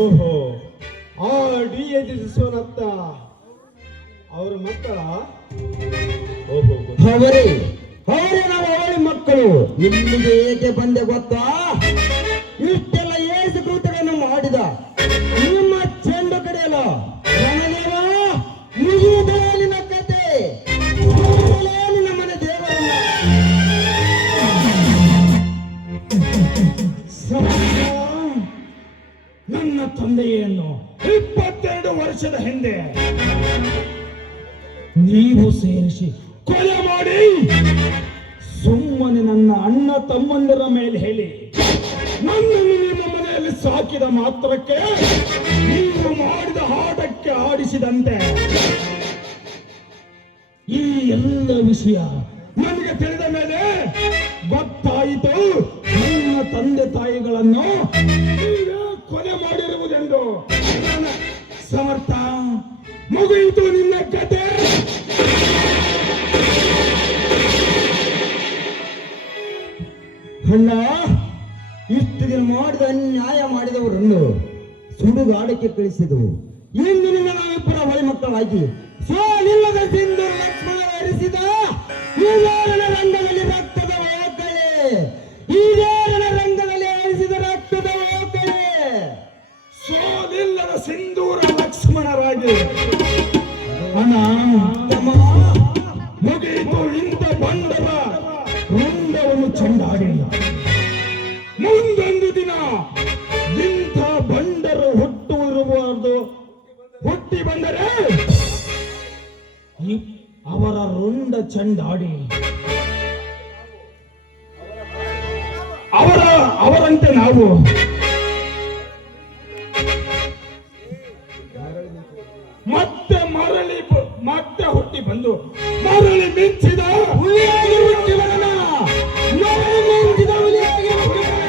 ಓಹೋ, ಆ ಡಿ.ಎಚ್. ವಿಶ್ವನಾಥ ಅವ್ರ ಮಕ್ಕಳ? ಓಹೋ, ಅವರೇ ನಾವು ಅವಳಿ ಮಕ್ಕಳು. ಇಲ್ಲಿಗೆ ಏಕೆ ಬಂದೆ ಗೊತ್ತಾ? ಇಷ್ಟೆಲ್ಲ ಏಸು ಕೃತ್ಯಗಳನ್ನು ಮಾಡಿದ ನಿಮ್ಮ ಚೆಂಡು ಕಡೆಯಲ್ಲ ರಣದೇವ, ಮುಗಿಯುವುದೇ ನಿನ್ನ ಕತೆ, ಮುಗಿಯುವುದೇ ನಿನ್ನ ಮನೆ ದೇವರನ್ನ. ನನ್ನ ತಂದೆಯನ್ನು 22 ವರ್ಷದ ಹಿಂದೆ ನೀವು ಸೇರಿಸಿ ಕೊಲೆ ಮಾಡಿ ಸುಮ್ಮನೆ ನನ್ನ ಅಣ್ಣ ತಮ್ಮಂದಿರ ಮೇಲೆ ಹೇಳಿ ನನ್ನನ್ನು ನಿಮ್ಮ ಮನೆಯಲ್ಲಿ ಸಾಕಿದ ಮಾತ್ರಕ್ಕೆ ನೀವು ಮಾಡಿದ ಹಾಡಕ್ಕೆ ಆಡಿಸಿದಂತೆ ಈ ಎಲ್ಲ ವಿಷಯ ನನಗೆ ತಿಳಿದ ಮೇಲೆ ಗೊತ್ತಾಯಿತು ನನ್ನ ತಂದೆ ತಾಯಿಗಳನ್ನು ನೀವೇ ಕೊಲೆ ಮಾಡಿರುವುದೆಂದು. ಸಮರ್ಥ, ಮುಗಿಯಿತು ನಿನ್ನ ಕತೆ. ಅಣ್ಣ, ಇಷ್ಟು ದಿನ ಮಾಡಿದ ಅನ್ಯಾಯ ಮಾಡಿದವರನ್ನು ಸುಡುಗಾಡಕ್ಕೆ ಕಳಿಸಿದವು. ಇಂದಿನಿಂದ ನಾವಿಬ್ಬರ ಹೊಳೆ ಮಕ್ಕಳಾಗಿ ಸೋಲಿಲ್ಲದ ಸಿಂಧು ಲಕ್ಷ್ಮಣ ಹರಿಸಿದ ಈಗಾರನ ರಂಗದಲ್ಲಿ ರಕ್ತದ ಓಕಳೆ, ಈಗಾರನ ರಂಗದಲ್ಲಿ ಹರಿಸಿದ ರಕ್ತದ ಓಕಳೆ. ಸೋಲಿಲ್ಲದ ಸಿಂಧೂರ ಲಕ್ಷ್ಮಣರಾಗಿ ಅಣ್ಣ ತಮ್ಮ, ಮುಗಿಯಿತು ಇಂಥ ಬಂಡರ ವೃಂದವನ್ನು ಚೆಂಡಾಡಿಲ್ಲ. ಮುಂದೊಂದು ದಿನ ಇಂಥ ಬಂಡರು ಹುಟ್ಟುವಿರಬಾರದು. ಹುಟ್ಟಿ ಬಂದರೆ ಅವರ ರುಂಡ ಚೆಂಡಾಡಿ ಅವರಂತೆ ನಾವು ಮತ್ತೆ ಹುಟ್ಟಿ ಬಂದು ಮರಳಿ ಮಿಂಚಿದ ಹುಲಿಯಾಗಿ ಹುಟ್ಟಿ ಬರೋಣ. ಮರಳಿ ಮಿಂಚಿದ ಹುಲಿಯಾಗಿ ಹುಟ್ಟಿ ಬರೋಣ.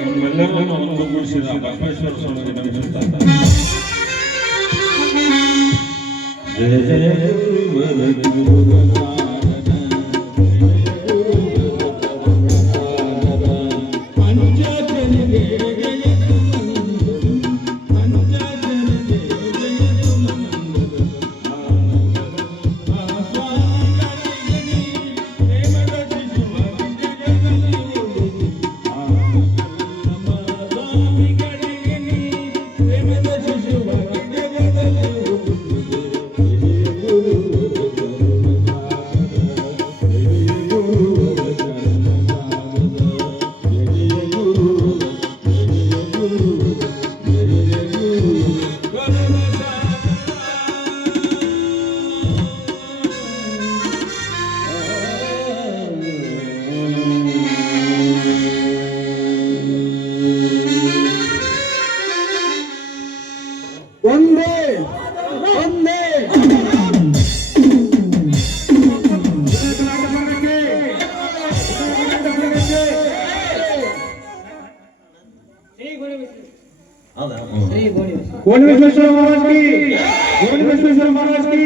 ನಮ್ಮೆಲ್ಲರನ್ನು ಒಂದುಗೂಡಿಸಿದ ಬಸವೇಶ್ವರ ಸ್ವಾಮಿಗೆ ನಮಸ್ಕಾರ. ಜಯ ಜಯ ಒಂದೇ ಒಂದೇ ಗೋಣಿ ವಿಶ್ವೇಶ್ವರ ಮಹಾರಾಜ್ ಕಿ